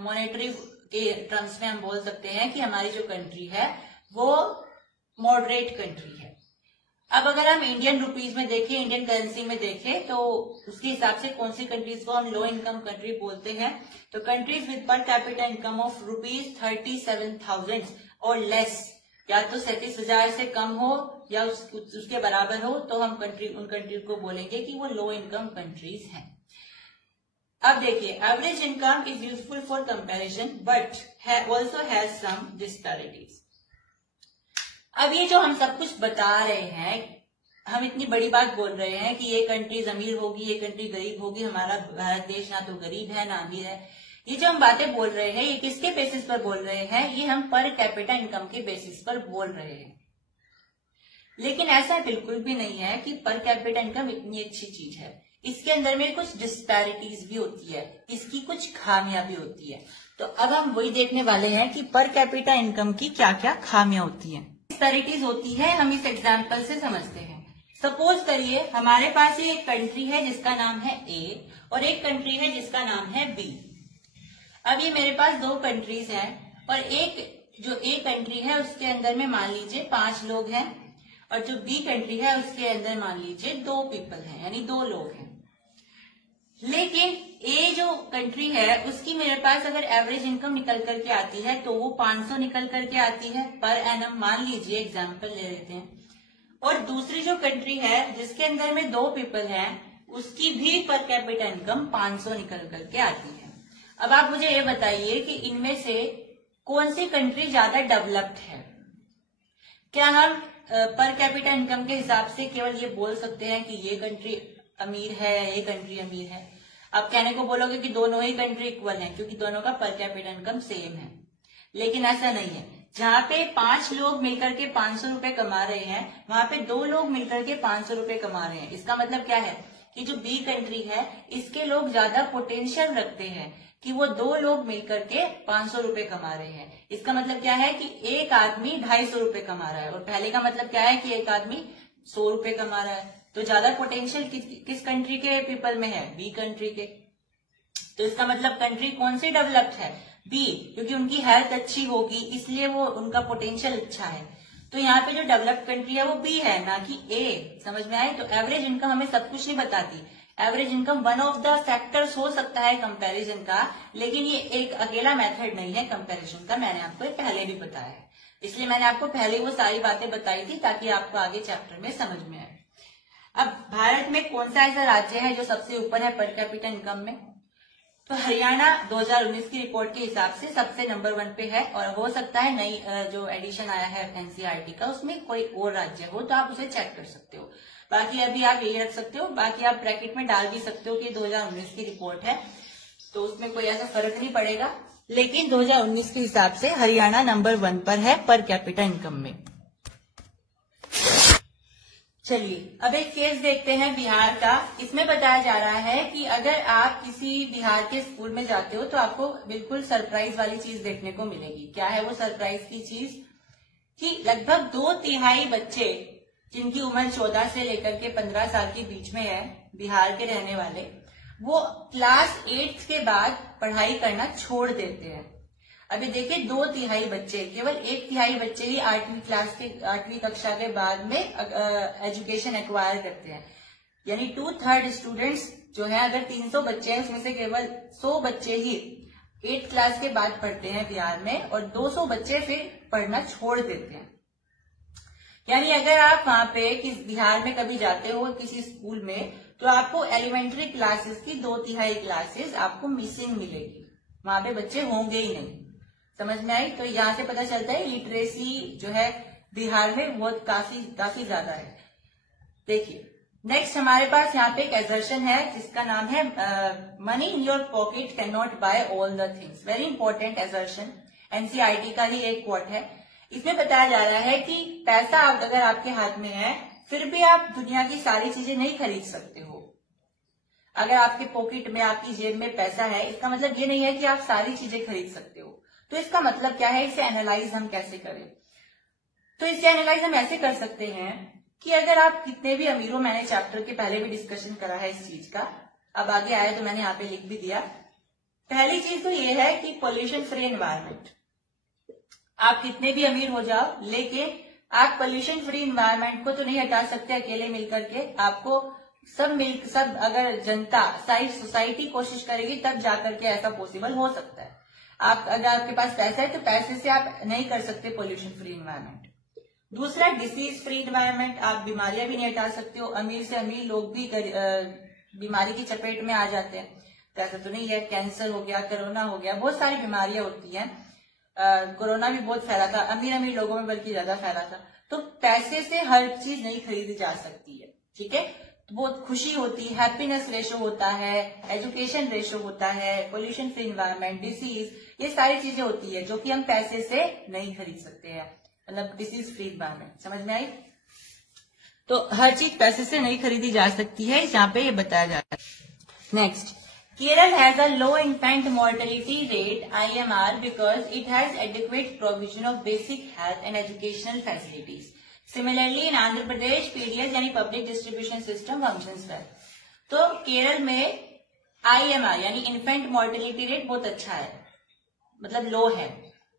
मॉनेटरी के टर्म्स में हम बोल सकते हैं कि हमारी जो कंट्री है वो मॉडरेट कंट्री है। अब अगर हम इंडियन रुपीज में देखें, इंडियन करेंसी में देखें, तो उसके हिसाब से कौन सी कंट्रीज को हम लो इनकम कंट्री बोलते हैं। तो countries with per capita income of ₹37,000 और लेस, या तो 37,000 से कम हो या उसके बराबर हो, तो हम उन कंट्रीज को बोलेंगे कि वो लो इनकम कंट्रीज हैं। अब देखिए, average income is useful for comparison but also has some disparities. अब ये जो हम सब कुछ बता रहे हैं, हम इतनी बड़ी बात बोल रहे हैं कि ये कंट्रीज अमीर होगी, ये कंट्री गरीब होगी, हमारा भारत देश ना तो गरीब है ना अमीर है, ये जो हम बातें बोल रहे हैं ये किसके बेसिस पर बोल रहे हैं? ये हम पर कैपिटा इनकम के बेसिस पर बोल रहे हैं। लेकिन ऐसा बिल्कुल भी नहीं है कि पर कैपिटा इनकम इतनी अच्छी चीज है। इसके अंदर में कुछ डिस्पैरिटीज भी होती है, इसकी कुछ खामियां भी होती है। तो अब हम वही देखने वाले हैं कि पर कैपिटा इनकम की क्या क्या खामियां होती हैं। डिस्पैरिटीज होती है, हम इस एग्जाम्पल से समझते हैं। सपोज करिए हमारे पास ये एक कंट्री है जिसका नाम है ए और एक कंट्री है जिसका नाम है बी। अब ये मेरे पास दो कंट्रीज हैं और एक जो ए कंट्री है उसके अंदर में मान लीजिए 5 लोग हैं और जो बी कंट्री है उसके अंदर मान लीजिए 2 पीपल हैं, यानी 2 लोग हैं। लेकिन ए जो कंट्री है उसकी मेरे पास अगर एवरेज इनकम निकल करके आती है तो वो 500 निकल करके आती है पर एनम, मान लीजिए एग्जाम्पल ले लेते हैं। और दूसरी जो कंट्री है जिसके अंदर में 2 पीपल हैं उसकी भी पर कैपिटा इनकम 500 निकल करके आती है। अब आप मुझे ये बताइए कि इनमें से कौन सी कंट्री ज्यादा डेवलप्ड है? क्या हम पर कैपिटा इनकम के हिसाब से केवल ये बोल सकते हैं कि ये कंट्री अमीर है, ये कंट्री अमीर है? आप कहने को बोलोगे कि दोनों ही कंट्री इक्वल हैं क्योंकि दोनों का पर कैपिटा इनकम सेम है, लेकिन ऐसा नहीं है। जहाँ पे 5 लोग मिलकर के 500 रुपए कमा रहे हैं वहां पे 2 लोग मिलकर के 500 रुपए कमा रहे हैं। इसका मतलब क्या है कि जो बी कंट्री है इसके लोग ज्यादा पोटेंशियल रखते हैं कि वो 2 लोग मिलकर के 500 रुपए कमा रहे हैं। इसका मतलब क्या है कि एक आदमी 250 रुपए कमा रहा है और पहले का मतलब क्या है कि एक आदमी 100 रुपए कमा रहा है। तो ज्यादा पोटेंशियल किस कंट्री के पीपल में है? बी कंट्री के। तो इसका मतलब कंट्री कौन सी डेवलप्ड है? बी, क्योंकि उनकी हेल्थ अच्छी होगी इसलिए वो उनका पोटेंशियल अच्छा है। तो यहाँ पे जो डेवलप्ड कंट्री है वो बी है, ना कि ए। समझ में आए? तो एवरेज इनकम हमें सब कुछ नहीं बताती। Average income one of the factors हो सकता है कंपैरिजन का, लेकिन ये एक अकेला मेथड नहीं है कंपैरिजन का। मैंने आपको ये पहले भी बताया है, इसलिए मैंने आपको पहले वो सारी बातें बताई थी ताकि आपको आगे चैप्टर में समझ में आए। अब भारत में कौन सा ऐसा राज्य है जो सबसे ऊपर है पर कैपिटा इनकम में? तो हरियाणा 2019 की रिपोर्ट के हिसाब से सबसे नंबर 1 पे है और हो सकता है नई जो एडिशन आया है एनसीईआरटी का उसमें कोई और राज्य हो तो आप उसे चेक कर सकते हो। बाकी अभी आप यही रख सकते हो, बाकी आप ब्रैकेट में डाल भी सकते हो कि 2019 की रिपोर्ट है तो उसमें कोई ऐसा फर्क नहीं पड़ेगा। लेकिन 2019 के हिसाब से हरियाणा नंबर 1 पर है पर कैपिटा इनकम में। चलिए अब एक केस देखते हैं बिहार का। इसमें बताया जा रहा है कि अगर आप किसी बिहार के स्कूल में जाते हो तो आपको बिल्कुल सरप्राइज वाली चीज देखने को मिलेगी। क्या है वो सरप्राइज की चीज? कि लगभग 2/3 बच्चे जिनकी उम्र 14 से लेकर के 15 साल के बीच में है, बिहार के रहने वाले, वो क्लास 8 के बाद पढ़ाई करना छोड़ देते हैं। अभी देखिए 2/3 बच्चे, केवल 1/3 बच्चे ही 8वीं कक्षा के बाद में एजुकेशन एक्वायर करते हैं। यानी 2/3 स्टूडेंट्स जो है, अगर 300 बच्चे हैं उसमें से केवल 100 बच्चे ही 8th क्लास के बाद पढ़ते हैं बिहार में और 200 बच्चे फिर पढ़ना छोड़ देते हैं। यानी अगर आप वहां पे बिहार में कभी जाते हो किसी स्कूल में तो आपको एलिमेंट्री क्लासेस की 2/3 क्लासेस आपको मिसिंग मिलेगी, वहां पे बच्चे होंगे ही नहीं। समझ में आई? तो यहाँ से पता चलता है लिटरेसी जो है बिहार में वो काफी ज्यादा है। देखिए नेक्स्ट हमारे पास यहाँ पे एक एजर्शन है जिसका नाम है money in your pocket can not buy all the things. Very important assertion, NCERT का ही एक कोट है। इसमें बताया जा रहा है कि पैसा अगर आपके हाथ में है फिर भी आप दुनिया की सारी चीजें नहीं खरीद सकते हो। अगर आपके पॉकेट में, आपकी जेब में पैसा है, इसका मतलब ये नहीं है कि आप सारी चीजें खरीद सकते हो। तो इसका मतलब क्या है, इसे एनालाइज हम कैसे करें? तो इसे एनालाइज हम ऐसे कर सकते हैं कि अगर आप कितने भी अमीर हो, मैंने चैप्टर के पहले भी डिस्कशन करा है इस चीज का, अब आगे आया तो मैंने यहाँ पे लिख भी दिया। पहली चीज तो ये है कि पोल्यूशन फ्री एनवायरनमेंट। आप कितने भी अमीर हो जाओ लेकिन आप पोल्यूशन फ्री एनवायरनमेंट को तो नहीं हटा सकते अकेले मिलकर के। आपको सब अगर जनता, सारी सोसाइटी कोशिश करेगी तब जाकर के ऐसा पॉसिबल हो सकता है। अगर आपके पास पैसा है तो पैसे से आप नहीं कर सकते पोल्यूशन फ्री एनवायरनमेंट। दूसरा डिसीज फ्री एनवायरनमेंट, आप बीमारियां भी नहीं हटा सकते हो। अमीर से अमीर लोग भी बीमारी की चपेट में आ जाते हैं, तो ऐसा तो नहीं है। कैंसर हो गया, कोरोना हो गया, बहुत सारी बीमारियां होती हैं कोरोना भी बहुत फैला था, अमीर अमीर लोगों में बल्कि ज्यादा फैला था। तो पैसे से हर चीज नहीं खरीदी जा सकती है, ठीक है। तो बहुत खुशी होती है, हैप्पीनेस रेशो होता है, एजुकेशन रेशो होता है, पोल्यूशन फ्री इन्वायरमेंट, डिसीज, ये सारी चीजें होती है जो कि हम पैसे से नहीं खरीद सकते हैं, मतलब डिसीज फ्री इन्वायरमेंट। समझ में आई? तो हर चीज पैसे से नहीं खरीदी जा सकती है, यहाँ पे ये बताया जा रहा है। Next, Kerala has a low infant mortality rate (IMR) because it has adequate provision of basic health and educational facilities. Similarly, in Andhra Pradesh, PDS यानी Public Distribution System functions well. तो केरल में IMR यानी infant mortality rate बहुत अच्छा है, मतलब लो है,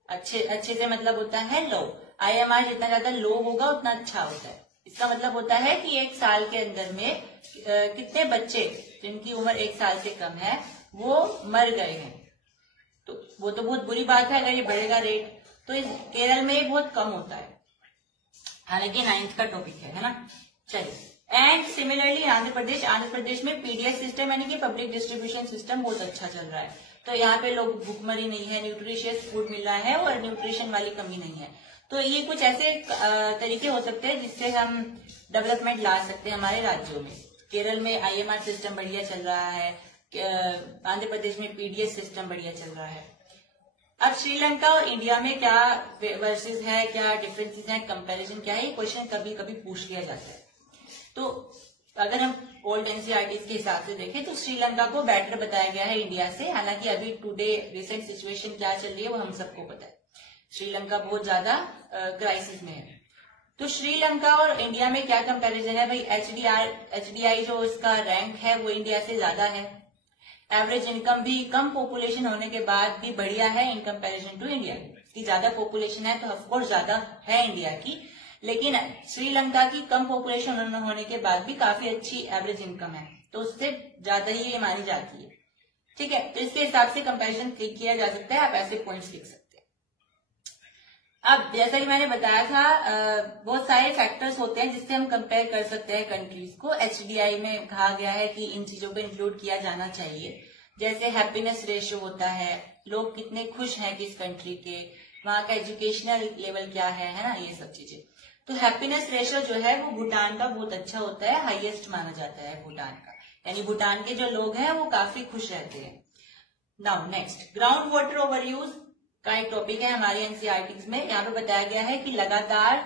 अच्छे से मतलब होता है लो। IMR जितना ज्यादा लो होगा उतना अच्छा होता है। इसका मतलब होता है कि एक साल के अंदर में कितने बच्चे जिनकी उम्र 1 साल से कम है वो मर गए हैं। तो वो तो बहुत बुरी बात है अगर ये बढ़ेगा रेट, तो इस केरल में बहुत कम होता है, हालांकि 9th का टॉपिक है ना। चलिए, एंड सिमिलरली आंध्र प्रदेश में पीडीएस सिस्टम यानी कि पब्लिक डिस्ट्रीब्यूशन सिस्टम बहुत अच्छा चल रहा है। तो यहाँ पे लोग भूखमरी नहीं है, न्यूट्रिशियस फूड मिल रहा है और न्यूट्रिशन वाली कमी नहीं है। तो ये कुछ ऐसे तरीके हो सकते हैं जिससे हम डेवलपमेंट ला सकते हैं हमारे राज्यों में। केरल में आईएमआर सिस्टम बढ़िया चल रहा है, आंध्र प्रदेश में पीडीएस सिस्टम बढ़िया चल रहा है। अब श्रीलंका और इंडिया में क्या वर्सेस है, क्या डिफरेंसेस हैं, कंपैरिजन क्या है, ये क्वेश्चन कभी कभी पूछ लिया जाता है। तो अगर हम ओल्ड एनसीईआरटी के हिसाब से देखें तो श्रीलंका को बेटर बताया गया है इंडिया से, हालांकि अभी टुडे रिसेंट सिचुएशन क्या चल रही है वो हम सबको पता है। श्रीलंका बहुत ज्यादा क्राइसिस में है। तो श्रीलंका और इंडिया में क्या कंपैरिजन है भाई? एचडीआई जो इसका रैंक है वो इंडिया से ज्यादा है। एवरेज इनकम भी कम पॉपुलेशन होने के बाद भी बढ़िया है इन कंपैरिजन टू इंडिया। इसकी ज्यादा पॉपुलेशन है तो ऑफकोर्स ज्यादा है इंडिया की, लेकिन श्रीलंका की कम पॉपुलेशन होने के बाद भी काफी अच्छी एवरेज इनकम है, तो उससे ज्यादा ही ये मानी जाती है। ठीक है, तो इसके हिसाब से कंपैरिजन किया जा सकता है, आप ऐसे पॉइंट्स लिख सकते हैं। अब जैसा कि मैंने बताया था, बहुत सारे फैक्टर्स होते हैं जिससे हम कंपेयर कर सकते हैं कंट्रीज को। एचडीआई में कहा गया है कि इन चीजों को इंक्लूड किया जाना चाहिए, जैसे हैप्पीनेस रेशियो होता है, लोग कितने खुश हैं किस कंट्री के, वहां का एजुकेशनल लेवल क्या है ना, ये सब चीजें। तो हैप्पीनेस रेशियो जो है वो भूटान का बहुत अच्छा होता है, हाईएस्ट माना जाता है भूटान का, यानी भूटान के जो लोग हैं वो काफी खुश रहते हैं। Now next, ground water overuse का एक टॉपिक है हमारी एनसीईआरटी में। यहाँ पे बताया गया है कि लगातार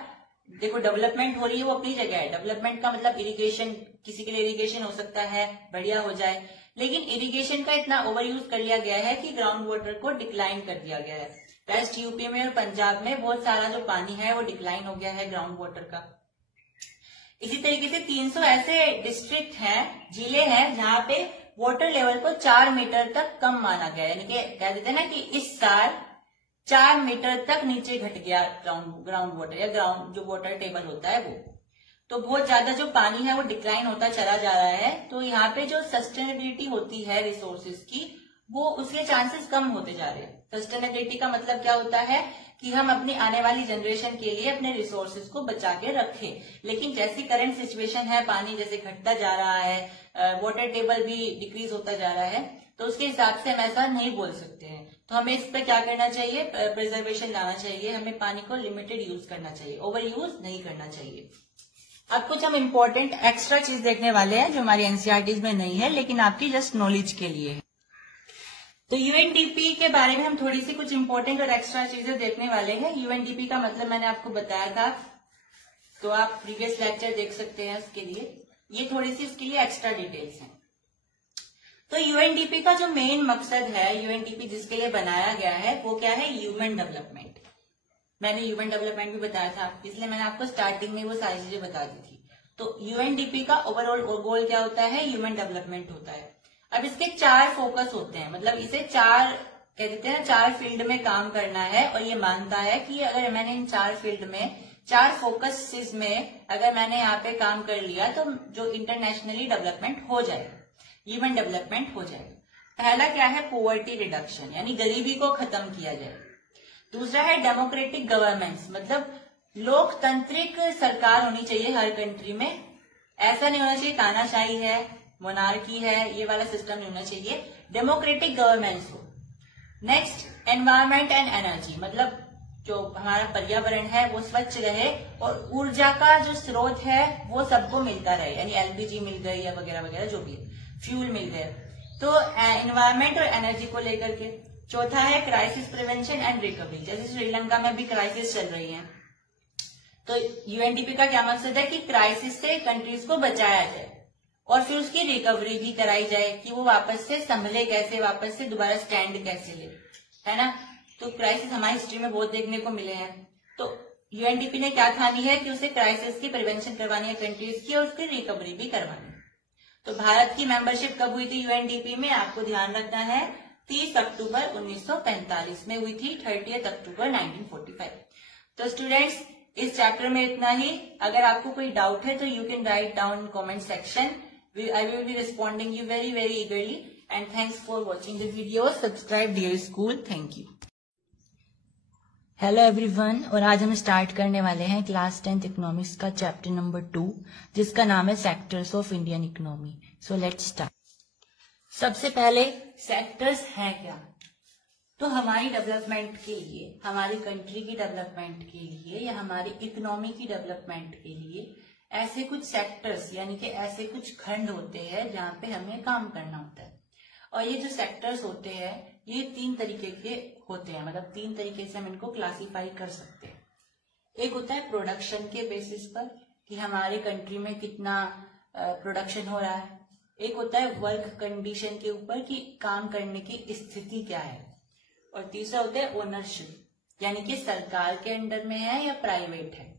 देखो डेवलपमेंट हो रही है, वो अपनी जगह है। डेवलपमेंट का मतलब इरिगेशन, किसी के लिए इरिगेशन हो सकता है, बढ़िया हो जाए, लेकिन इरिगेशन का इतना ओवर यूज कर लिया गया है कि ग्राउंड वाटर को डिक्लाइन कर दिया गया है। वेस्ट यूपी में और पंजाब में बहुत सारा जो पानी है वो डिक्लाइन हो गया है ग्राउंड वाटर का। इसी तरीके से 300 ऐसे डिस्ट्रिक्ट हैं, जिले हैं, जहाँ पे वाटर लेवल को 4 मीटर तक कम माना गया, यानी कि कह देते हैं ना कि इस साल 4 मीटर तक नीचे घट गया ग्राउंड वाटर या ग्राउंड जो वाटर टेबल होता है वो। तो बहुत ज्यादा जो पानी है वो डिक्लाइन होता चला जा रहा है। तो यहाँ पे जो सस्टेनेबिलिटी होती है रिसोर्सेज की, वो उसके चांसेस कम होते जा रहे हैं। सस्टेनेबिलिटी का मतलब क्या होता है कि हम अपनी आने वाली जनरेशन के लिए अपने रिसोर्सेज को बचा के रखें, लेकिन जैसी करंट सिचुएशन है, पानी जैसे घटता जा रहा है, वाटर टेबल भी डिक्रीज होता जा रहा है, तो उसके हिसाब से हम ऐसा नहीं बोल सकते हैं। तो हमें इस पर क्या करना चाहिए? प्रिजर्वेशन लाना चाहिए, हमें पानी को लिमिटेड यूज करना चाहिए, ओवर यूज नहीं करना चाहिए। अब कुछ हम इम्पोर्टेंट एक्स्ट्रा चीज देखने वाले हैं जो हमारी एनसीईआरटी में नहीं है, लेकिन आपकी जस्ट नॉलेज के लिए है। तो यूएनडीपी के बारे में हम थोड़ी सी कुछ इम्पोर्टेंट और एक्स्ट्रा चीजें देखने वाले हैं। यूएनडीपी का मतलब मैंने आपको बताया था, तो आप प्रीवियस लेक्चर देख सकते हैं उसके लिए। ये थोड़ी सी उसके लिए एक्स्ट्रा डिटेल्स हैं। तो यूएनडीपी का जो मेन मकसद है, यूएनडीपी जिसके लिए बनाया गया है, वो क्या है? Human development. मैंने ह्यूमन डेवलपमेंट भी बताया था, इसलिए मैंने आपको स्टार्टिंग में वो सारी चीजें बता दी थी। तो यूएनडीपी का ओवरऑल गोल क्या होता है? ह्यूमन डेवलपमेंट होता है। अब इसके 4 फोकस होते हैं, मतलब इसे 4 कह देते हैं, 4 फील्ड में काम करना है, और ये मानता है कि अगर मैंने इन 4 फील्ड में 4 फोकसेस में अगर मैंने यहाँ पे काम कर लिया तो जो इंटरनेशनली डेवलपमेंट हो जाएगा, ह्यूमन डेवलपमेंट हो जाएगा। पहला क्या है? पॉवर्टी रिडक्शन, यानी गरीबी को खत्म किया जाए। दूसरा है डेमोक्रेटिक गवर्नेंस, मतलब लोकतांत्रिक सरकार होनी चाहिए हर कंट्री में। ऐसा नहीं होना चाहिए तानाशाही है, मोनार्की है, ये वाला सिस्टम नहीं होना चाहिए, डेमोक्रेटिक गवर्नेंस हो। नेक्स्ट एनवायरमेंट एंड एनर्जी, मतलब जो हमारा पर्यावरण है वो स्वच्छ रहे और ऊर्जा का जो स्रोत है वो सबको मिलता रहे, यानी एलपीजी मिल गई या वगैरह वगैरह जो भी है, फ्यूल मिल गया। तो एनवायरमेंट और एनर्जी को लेकर के। चौथा है क्राइसिस प्रिवेंशन एंड रिकवरी, जैसे श्रीलंका में भी क्राइसिस चल रही है, तो यूएनडीपी का क्या मकसद है कि क्राइसिस से कंट्रीज को बचाया जाए और फिर उसकी रिकवरी भी कराई जाए कि वो वापस से संभले कैसे, वापस से दोबारा स्टैंड कैसे ले, है ना। तो क्राइसिस हमारी हिस्ट्री में बहुत देखने को मिले हैं। तो यूएनडीपी ने क्या ठानी है कि उसे क्राइसिस की प्रिवेंशन करवानी है कंट्रीज की और उसकी रिकवरी भी करवानी है। तो भारत की मेंबरशिप कब हुई थी यूएनडीपी में, आपको ध्यान रखना है 30 अक्टूबर 1945 में हुई थी, 30 अक्टूबर 1945। तो स्टूडेंट्स इस चैप्टर में इतना ही। अगर आपको कोई डाउट है तो you can write down comment section, I will be responding you very very eagerly and thanks for watching the video. Subscribe dear school, thank you. Hello everyone, और आज हम स्टार्ट करने वाले हैं क्लास 10th इकोनॉमिक्स का चैप्टर नंबर 2, जिसका नाम है sectors of Indian economy. So let's start. सबसे पहले सेक्टर्स हैं क्या? तो हमारी डेवलपमेंट के लिए, हमारी कंट्री की डेवलपमेंट के लिए या हमारी इकोनॉमी की डेवलपमेंट के लिए ऐसे कुछ सेक्टर्स यानी कि ऐसे कुछ खंड होते हैं जहाँ पे हमें काम करना होता है। और ये जो सेक्टर्स होते हैं ये 3 तरीके के होते हैं, मतलब 3 तरीके से हम इनको क्लासिफाई कर सकते हैं। एक होता है प्रोडक्शन के बेसिस पर कि हमारे कंट्री में कितना प्रोडक्शन हो रहा है। एक होता है वर्क कंडीशन के ऊपर कि काम करने की स्थिति क्या है। और तीसरा होता है ओनरशिप, यानी कि सरकार के अंडर में है या प्राइवेट है।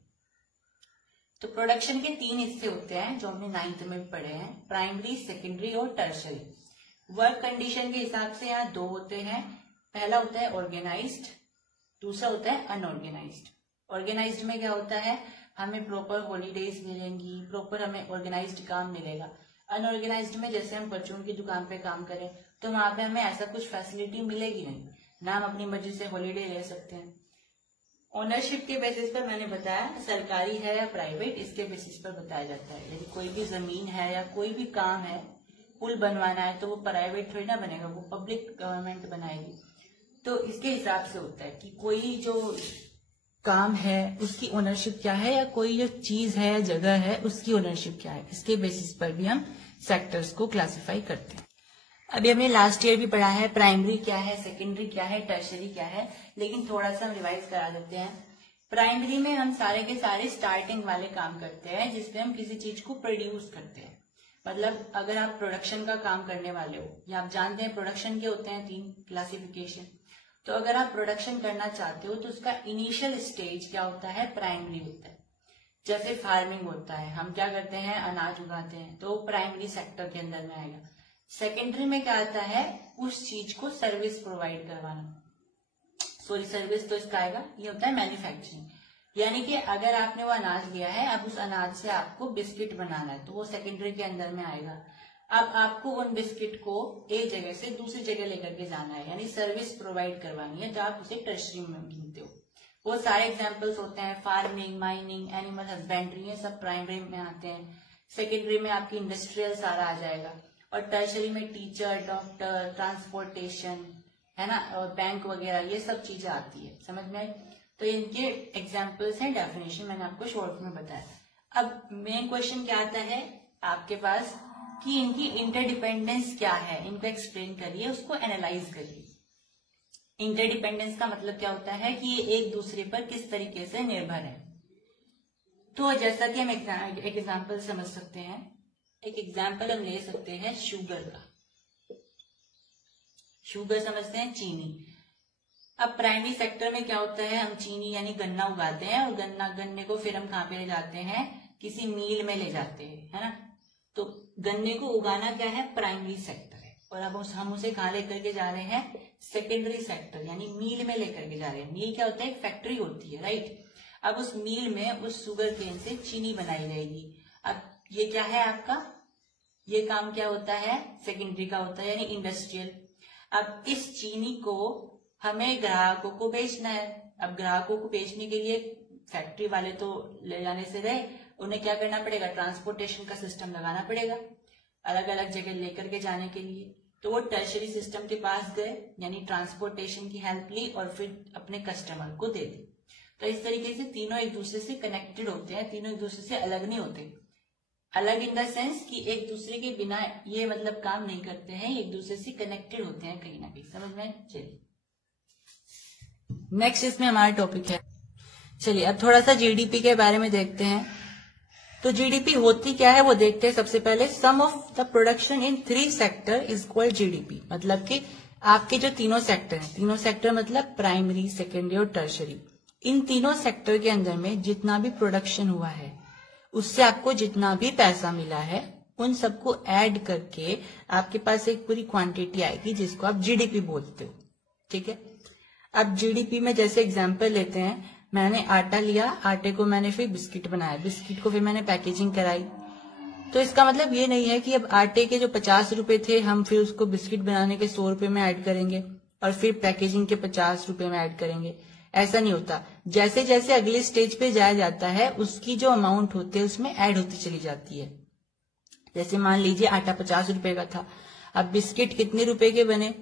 तो प्रोडक्शन के 3 हिस्से होते हैं जो हमने 9th में पढ़े हैं, प्राइमरी, सेकेंडरी और टर्शरी। वर्क कंडीशन के हिसाब से यहाँ 2 होते हैं। पहला होता है ऑर्गेनाइज्ड, दूसरा होता है अनऑर्गेनाइज्ड। ऑर्गेनाइज्ड में क्या होता है, हमें प्रॉपर हॉलीडेज मिलेंगी, प्रॉपर हमें ऑर्गेनाइज्ड काम मिलेगा। अनऑर्गेनाइज्ड में जैसे हम परचून की दुकान पे काम करें तो वहां पे हमें ऐसा कुछ फैसिलिटी मिलेगी नहीं, ना हम अपनी मर्जी से हॉलीडे ले सकते हैं। ओनरशिप के बेसिस पर मैंने बताया सरकारी है या प्राइवेट, इसके बेसिस पर बताया जाता है। यदि कोई भी जमीन है या कोई भी काम है, पुल बनवाना है, तो वो प्राइवेट थोड़ी ना बनेगा, वो पब्लिक गवर्नमेंट बनाएगी। तो इसके हिसाब से होता है कि कोई जो काम है उसकी ओनरशिप क्या है, या कोई जो चीज है या जगह है उसकी ओनरशिप क्या है। इसके बेसिस पर भी हम सेक्टर्स को क्लासिफाई करते हैं। अभी हमने लास्ट ईयर भी पढ़ा है प्राइमरी क्या है, सेकेंडरी क्या है, टर्शरी क्या है, लेकिन थोड़ा सा हम रिवाइज करा देते हैं। प्राइमरी में हम सारे के सारे स्टार्टिंग वाले काम करते हैं जिसमें हम किसी चीज को प्रोड्यूस करते हैं। मतलब अगर आप प्रोडक्शन का काम करने वाले हो, या आप जानते हैं प्रोडक्शन के होते हैं 3 क्लासिफिकेशन, तो अगर आप प्रोडक्शन करना चाहते हो तो उसका इनिशियल स्टेज क्या होता है, प्राइमरी होता है। जैसे फार्मिंग होता है, हम क्या करते हैं, अनाज उगाते हैं, तो प्राइमरी सेक्टर के अंदर में आएगा। सेकेंडरी में क्या आता है, उस चीज को सर्विस प्रोवाइड करवाना, सॉरी सर्विस तो इसका आएगा, ये होता है मैन्युफैक्चरिंग। यानी कि अगर आपने वो अनाज लिया है, अब उस अनाज से आपको बिस्किट बनाना है, तो वो सेकेंडरी के अंदर में आएगा। अब आपको उन बिस्किट को एक जगह से दूसरी जगह लेकर के जाना है, यानी सर्विस प्रोवाइड करवानी है, तो आप उसे टर्शरी में गिनते हो। वो सारे एग्जांपल्स होते हैं, फार्मिंग, माइनिंग, एनिमल हस्बेंड्री, ये सब प्राइमरी में आते हैं। सेकेंडरी में आपकी इंडस्ट्रियल सारा आ जाएगा, और टर्शरी में टीचर, डॉक्टर, ट्रांसपोर्टेशन, है ना, और बैंक वगैरह, ये सब चीजें आती है। समझ में आई? तो इनके एग्जाम्पल्स हैं, डेफिनेशन मैंने आपको शॉर्ट में बताया। अब मेन क्वेश्चन क्या आता है आपके पास कि इनकी इंटरडिपेंडेंस क्या है, इनको एक्सप्लेन करिए, उसको एनालाइज करिए। इंटरडिपेंडेंस का मतलब क्या होता है कि ये एक दूसरे पर किस तरीके से निर्भर है। तो जैसा कि हम एक एग्जाम्पल समझ सकते हैं, एक एग्जाम्पल हम ले सकते हैं शुगर का। शुगर समझते हैं, चीनी। अब प्राइमरी सेक्टर में क्या होता है, हम चीनी यानी गन्ना उगाते हैं, और गन्ने को फिर हम कहाँ पे ले जाते हैं, किसी मील में ले जाते हैं, है ना। तो गन्ने को उगाना क्या है, प्राइमरी सेक्टर है, और अब हम उसे कहाँ लेकर के जा रहे हैं, सेकेंडरी सेक्टर, यानी मील में लेकर के जा रहे हैं। मील क्या होता है, एक फैक्ट्री होती है, राइट। अब उस मील में उस शुगर केन से चीनी बनाई जाएगी। अब ये क्या है आपका, ये काम क्या होता है, सेकेंडरी का होता है, यानी इंडस्ट्रियल। अब इस चीनी को हमें ग्राहकों को बेचना है। अब ग्राहकों को बेचने के लिए फैक्ट्री वाले तो ले जाने से रहे, उन्हें क्या करना पड़ेगा, ट्रांसपोर्टेशन का सिस्टम लगाना पड़ेगा अलग अलग जगह लेकर के जाने के लिए। तो वो टर्शरी सिस्टम के पास गए, यानी ट्रांसपोर्टेशन की हेल्प ली और फिर अपने कस्टमर को दे दी। तो इस तरीके से तीनों एक दूसरे से कनेक्टेड होते हैं, तीनों एक दूसरे से अलग नहीं होते। अलग इन द सेंस कि एक दूसरे के बिना ये मतलब काम नहीं करते हैं, एक दूसरे से कनेक्टेड होते हैं कहीं ना कहीं। समझ में? चलिए नेक्स्ट इसमें हमारा टॉपिक है, चलिए अब थोड़ा सा जीडीपी के बारे में देखते हैं। तो जीडीपी होती क्या है वो देखते हैं। सबसे पहले sum of the production in 3 sector is called GDP. मतलब कि आपके जो तीनों सेक्टर हैं, तीनों सेक्टर मतलब प्राइमरी, सेकेंडरी और टर्शरी, इन तीनों सेक्टर के अंदर में जितना भी प्रोडक्शन हुआ है उससे आपको जितना भी पैसा मिला है उन सबको ऐड करके आपके पास एक पूरी क्वांटिटी आएगी जिसको आप जीडीपी बोलते हो। ठीक है, अब जीडीपी में जैसे एग्जांपल लेते हैं, मैंने आटा लिया, आटे को मैंने फिर बिस्किट बनाया, बिस्किट को फिर मैंने पैकेजिंग कराई। तो इसका मतलब ये नहीं है कि अब आटे के जो 50 रुपए थे हम फिर उसको बिस्किट बनाने के 100 रुपए में ऐड करेंगे और फिर पैकेजिंग के 50 रुपए में ऐड करेंगे। ऐसा नहीं होता। जैसे जैसे अगले स्टेज पे जाया जाता है उसकी जो अमाउंट होती है उसमें ऐड होती चली जाती है। जैसे मान लीजिए आटा 50 रुपए का था, अब बिस्किट कितने रुपए के बने,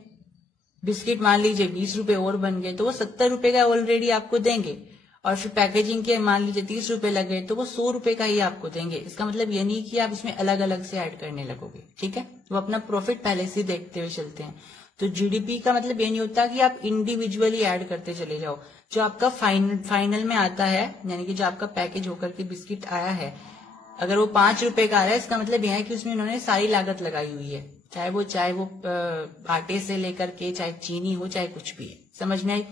बिस्किट मान लीजिए 20 रुपए और बन गए तो वो 70 रुपए का ऑलरेडी आपको देंगे, और फिर पैकेजिंग के मान लीजिए 30 रुपए लगे तो वो 100 रुपए का ही आपको देंगे। इसका मतलब ये नहीं कि आप इसमें अलग अलग से ऐड करने लगोगे। ठीक है, वो अपना प्रॉफिट पहले से देखते हुए चलते हैं। तो जीडीपी का मतलब ये नहीं होता कि आप इंडिविजुअली ऐड करते चले जाओ। जो आपका फाइनल में आता है, यानी कि जो आपका पैकेज होकर के बिस्किट आया है, अगर वो 5 रुपए का आ रहा है, इसका मतलब यह है कि उसमें उन्होंने सारी लागत लगाई हुई है, चाहे वो आटे से लेकर के, चाहे चीनी हो, चाहे कुछ भी है। समझ में आई?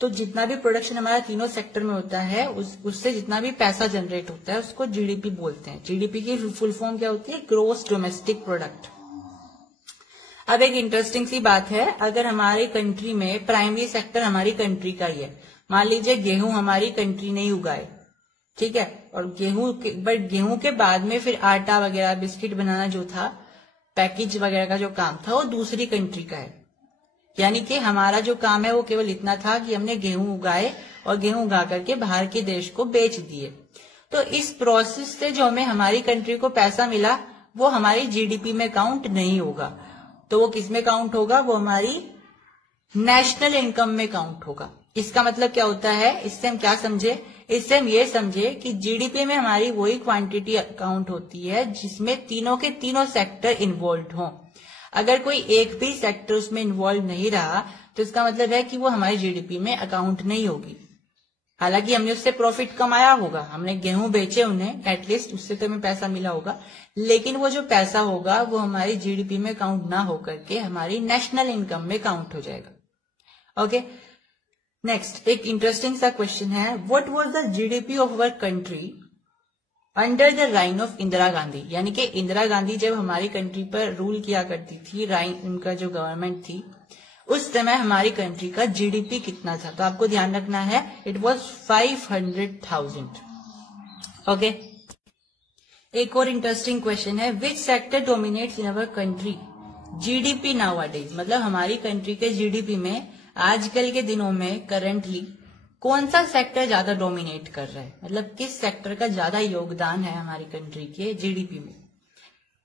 तो जितना भी प्रोडक्शन हमारा तीनों सेक्टर में होता है उससे जितना भी पैसा जनरेट होता है उसको जीडीपी बोलते हैं। जीडीपी की फुल फॉर्म क्या होती है? Gross domestic product. अब एक इंटरेस्टिंग सी बात है, अगर हमारी कंट्री में प्राइमरी सेक्टर हमारी कंट्री का ही है, मान लीजिए गेहूं हमारी कंट्री ने ही उगाए, ठीक है, और गेहूं के बाद में फिर आटा वगैरह बिस्किट बनाना जो था, पैकेज वगैरह का जो काम था वो दूसरी कंट्री का है। यानी कि हमारा जो काम है वो केवल इतना था कि हमने गेहूं उगाए और गेहूं उगा करके बाहर के देश को बेच दिए। तो इस प्रोसेस से जो हमें हमारी कंट्री को पैसा मिला वो हमारी जीडीपी में काउंट नहीं होगा। तो वो किस में काउंट होगा? वो हमारी नेशनल इनकम में काउंट होगा। इसका मतलब क्या होता है? इससे हम क्या समझे? इससे हम ये समझे कि जीडीपी में हमारी वही क्वांटिटी काउंट होती है जिसमें तीनों के तीनों सेक्टर इन्वॉल्व हों। अगर कोई एक भी सेक्टर उसमें इन्वॉल्व नहीं रहा तो इसका मतलब है कि वो हमारी जीडीपी में अकाउंट नहीं होगी। हालांकि हमने उससे प्रॉफिट कमाया होगा, हमने गेहूं बेचे उन्हें, एटलीस्ट उससे तो हमें पैसा मिला होगा, लेकिन वो जो पैसा होगा वो हमारी जीडीपी में काउंट ना होकर के हमारी नेशनल इनकम में काउंट हो जाएगा। ओके, नेक्स्ट एक इंटरेस्टिंग सा क्वेश्चन है, what was the GDP of our country under the reign of Indira Gandhi? यानी कि इंदिरा गांधी जब हमारी कंट्री पर रूल किया करती थी, उनका जो गवर्नमेंट थी, उस समय हमारी कंट्री का जीडीपी कितना था? तो आपको ध्यान रखना है, इट वाज 500,000। ओके, एक और इंटरेस्टिंग क्वेश्चन है, which sector dominates in our country GDP nowadays? मतलब हमारी कंट्री के जीडीपी में आजकल के दिनों में करंटली कौन सा सेक्टर ज्यादा डोमिनेट कर रहा है? मतलब किस सेक्टर का ज्यादा योगदान है हमारी कंट्री के जीडीपी में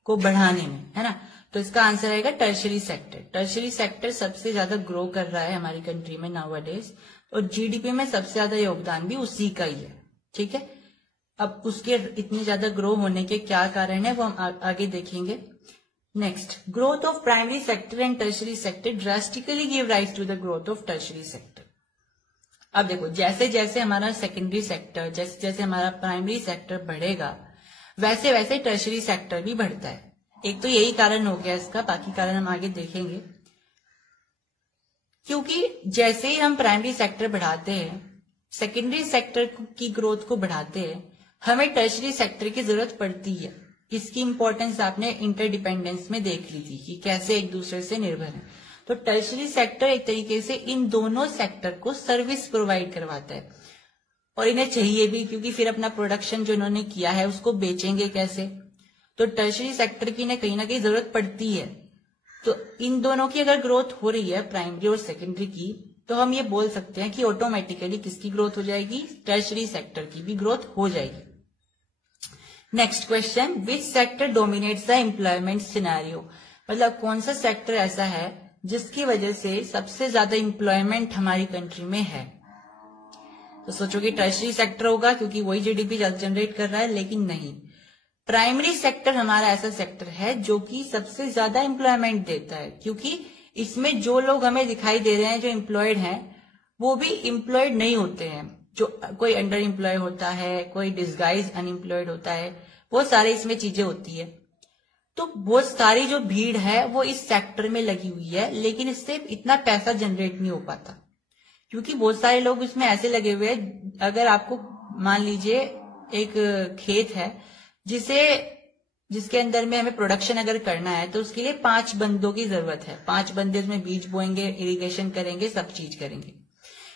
को बढ़ाने में, है ना? तो इसका आंसर आएगा टर्शरी सेक्टर। टर्शरी सेक्टर सबसे ज्यादा ग्रो कर रहा है हमारी कंट्री में नाउअडेज, और जीडीपी में सबसे ज्यादा योगदान भी उसी का ही है। ठीक है, अब उसके इतने ज्यादा ग्रो होने के क्या कारण है वो हम आगे देखेंगे। Next, growth of primary sector and tertiary sector drastically give rise to the growth of tertiary sector. अब देखो, जैसे जैसे हमारा सेकेंडरी सेक्टर, जैसे जैसे हमारा प्राइमरी सेक्टर बढ़ेगा वैसे वैसे टर्शरी सेक्टर भी बढ़ता है। एक तो यही कारण हो गया इसका, बाकी कारण हम आगे देखेंगे। क्योंकि जैसे ही हम प्राइमरी सेक्टर बढ़ाते हैं, सेकेंडरी सेक्टर की ग्रोथ को बढ़ाते हैं, हमें टर्शरी सेक्टर की जरूरत पड़ती है। इसकी इंपॉर्टेंस आपने इंटरडिपेंडेंस में देख ली थी कि कैसे एक दूसरे से निर्भर है। तो टर्शरी सेक्टर एक तरीके से इन दोनों सेक्टर को सर्विस प्रोवाइड करवाता है, और इन्हें चाहिए भी, क्योंकि फिर अपना प्रोडक्शन जो इन्होंने किया है उसको बेचेंगे कैसे? तो टर्शरी सेक्टर की इन्हें कहीं ना कहीं जरूरत पड़ती है। तो इन दोनों की अगर ग्रोथ हो रही है, प्राइमरी और सेकेंडरी की, तो हम ये बोल सकते हैं कि ऑटोमेटिकली किसकी ग्रोथ हो जाएगी? टर्शरी सेक्टर की भी ग्रोथ हो जाएगी। Next question, which sector dominates the employment scenario? मतलब कौन सा सेक्टर ऐसा है जिसकी वजह से सबसे ज्यादा एम्प्लॉयमेंट हमारी कंट्री में है। तो सोचो कि टर्शरी सेक्टर होगा क्योंकि वही जीडीपी जनरेट कर रहा है, लेकिन नहीं, प्राइमरी सेक्टर हमारा ऐसा सेक्टर है जो कि सबसे ज्यादा एम्प्लॉयमेंट देता है, क्योंकि इसमें जो लोग हमें दिखाई दे रहे हैं जो एम्प्लॉयड हैं वो भी एम्प्लॉयड नहीं होते हैं। जो कोई अंडर एम्प्लॉय होता है, कोई डिस्गाइज अनएम्प्लॉयड होता है, वो सारे इसमें चीजें होती है। तो बहुत सारी जो भीड़ है वो इस सेक्टर में लगी हुई है, लेकिन इससे इतना पैसा जनरेट नहीं हो पाता क्योंकि बहुत सारे लोग इसमें ऐसे लगे हुए हैं। अगर आपको मान लीजिए एक खेत है जिसके अंदर में हमें प्रोडक्शन अगर करना है तो उसके लिए 5 बंदों की जरूरत है। 5 बंदे उसमें बीज बोएंगे, इरिगेशन करेंगे, सब चीज करेंगे,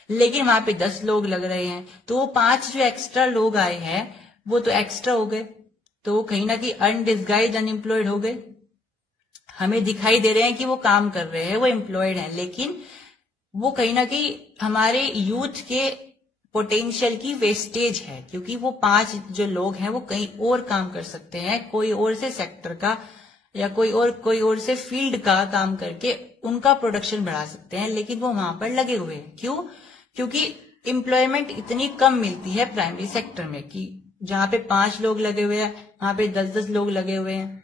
लेकिन वहां पे 10 लोग लग रहे हैं। तो वो 5 जो एक्स्ट्रा लोग आए हैं वो तो एक्स्ट्रा हो गए, तो वो कहीं ना कहीं अनडिस्गाइज अनएम्प्लॉयड हो गए। हमें दिखाई दे रहे हैं कि वो काम कर रहे हैं, वो एम्प्लॉयड हैं, लेकिन वो कहीं ना कहीं हमारे यूथ के पोटेंशियल की वेस्टेज है, क्योंकि वो 5 जो लोग हैं वो कहीं और काम कर सकते हैं, कोई और से सेक्टर का या कोई और से फील्ड का काम करके उनका प्रोडक्शन बढ़ा सकते हैं, लेकिन वो वहां पर लगे हुए हैं। क्यों? क्योंकि एम्प्लॉयमेंट इतनी कम मिलती है प्राइमरी सेक्टर में कि जहां पे 5 लोग लगे हुए हैं वहां पे 10-10 लोग लगे हुए हैं,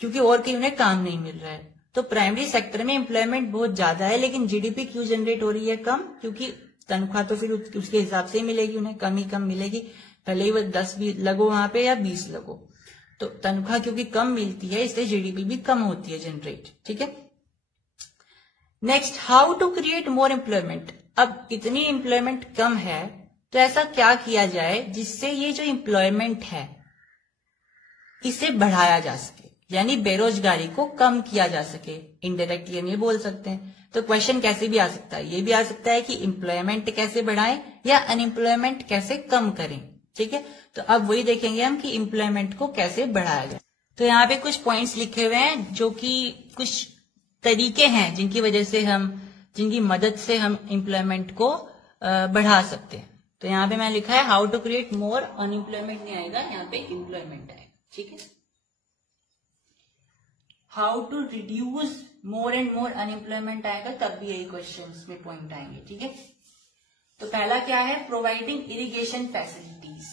क्योंकि और कहीं उन्हें काम नहीं मिल रहा है। तो प्राइमरी सेक्टर में एम्प्लॉयमेंट बहुत ज्यादा है, लेकिन जीडीपी क्यों जनरेट हो रही है कम? क्योंकि तनख्वाह तो फिर उसके हिसाब से ही मिलेगी, उन्हें कम ही कम मिलेगी, भले ही वो 10 भी लगो वहां पे या 20 लगो। तो तनख्वाह क्योंकि कम मिलती है इसलिए जीडीपी भी कम होती है जनरेट। ठीक है, next, how to create more employment. अब इतनी एम्प्लॉयमेंट कम है तो ऐसा क्या किया जाए जिससे ये जो एम्प्लॉयमेंट है इसे बढ़ाया जा सके, यानी बेरोजगारी को कम किया जा सके। इनडायरेक्टली हम ये बोल सकते हैं। तो क्वेश्चन कैसे भी आ सकता है, ये भी आ सकता है कि एम्प्लॉयमेंट कैसे बढ़ाएं या अनएम्प्लॉयमेंट कैसे कम करें। ठीक है, तो अब वही देखेंगे हम कि एम्प्लॉयमेंट को कैसे बढ़ाया जाए। तो यहाँ पे कुछ पॉइंट्स लिखे हुए हैं जो कि कुछ तरीके हैं जिनकी मदद से हम एम्प्लॉयमेंट को बढ़ा सकते हैं। तो यहाँ पे मैं लिखा है how to create more, unemployment नहीं आएगा, यहाँ पे एम्प्लॉयमेंट आएगा। ठीक है, how to reduce more and more unemployment आएगा, तब भी यही क्वेश्चंस में पॉइंट आएंगे। ठीक है, तो पहला क्या है, प्रोवाइडिंग इरिगेशन फैसिलिटीज।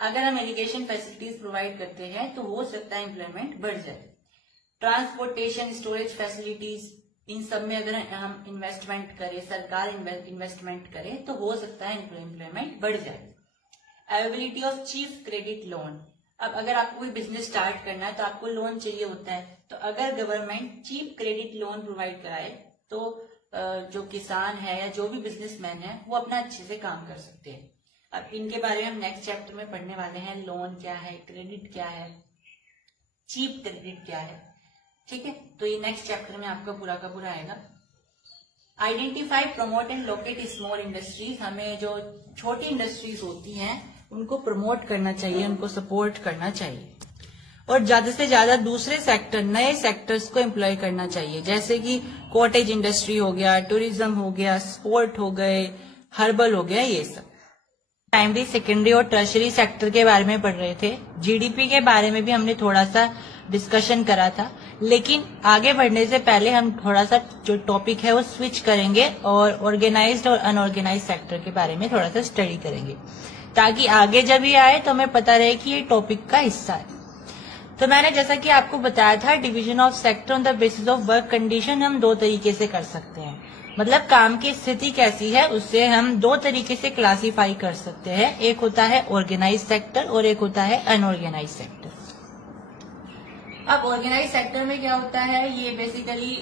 अगर हम इरिगेशन फैसिलिटीज प्रोवाइड करते हैं तो हो सकता है एम्प्लॉयमेंट बढ़ जाए। ट्रांसपोर्टेशन, स्टोरेज फैसिलिटीज, इन सब में अगर हम इन्वेस्टमेंट करें, सरकार इन्वेस्टमेंट करे तो हो सकता है एम्प्लॉयमेंट बढ़ जाए। Availability of cheap credit loan. अब अगर आपको कोई बिजनेस स्टार्ट करना है तो आपको लोन चाहिए होता है, तो अगर government cheap credit loan provide कराए तो जो किसान है या जो भी बिजनेसमैन है वो अपना अच्छे से काम कर सकते हैं। अब इनके बारे में हम नेक्स्ट चैप्टर में पढ़ने वाले हैं। लोन क्या है, क्रेडिट क्या है, चीप क्रेडिट क्या है। ठीक है, तो ये नेक्स्ट चैप्टर में आपका पूरा का पूरा आएगा। Identify, promote and locate small industries. हमें जो छोटी इंडस्ट्रीज होती हैं उनको प्रमोट करना चाहिए, उनको सपोर्ट करना चाहिए, और ज्यादा से ज्यादा दूसरे सेक्टर, नए सेक्टर्स को एम्प्लॉय करना चाहिए, जैसे कि कॉटेज इंडस्ट्री हो गया, टूरिज्म हो गया, स्पोर्ट हो गए, हर्बल हो गया, ये सब। प्राइमरी, सेकेंडरी और टर्शरी सेक्टर के बारे में पढ़ रहे थे। जीडीपी के बारे में भी हमने थोड़ा सा डिस्कशन करा था, लेकिन आगे बढ़ने से पहले हम थोड़ा सा जो टॉपिक है वो स्विच करेंगे और ऑर्गेनाइज्ड और अनऑर्गेनाइज्ड सेक्टर के बारे में थोड़ा सा स्टडी करेंगे, ताकि आगे जब ये आए तो हमें पता रहे कि ये टॉपिक का हिस्सा है। तो मैंने जैसा कि आपको बताया था, division of sector on the basis of work condition हम 2 तरीके से कर सकते हैं। मतलब काम की स्थिति कैसी है उससे हम 2 तरीके से क्लासिफाई कर सकते हैं। एक होता है ऑर्गेनाइज सेक्टर और एक होता है अनऑर्गेनाइज सेक्टर। अब ऑर्गेनाइज सेक्टर में क्या होता है, ये बेसिकली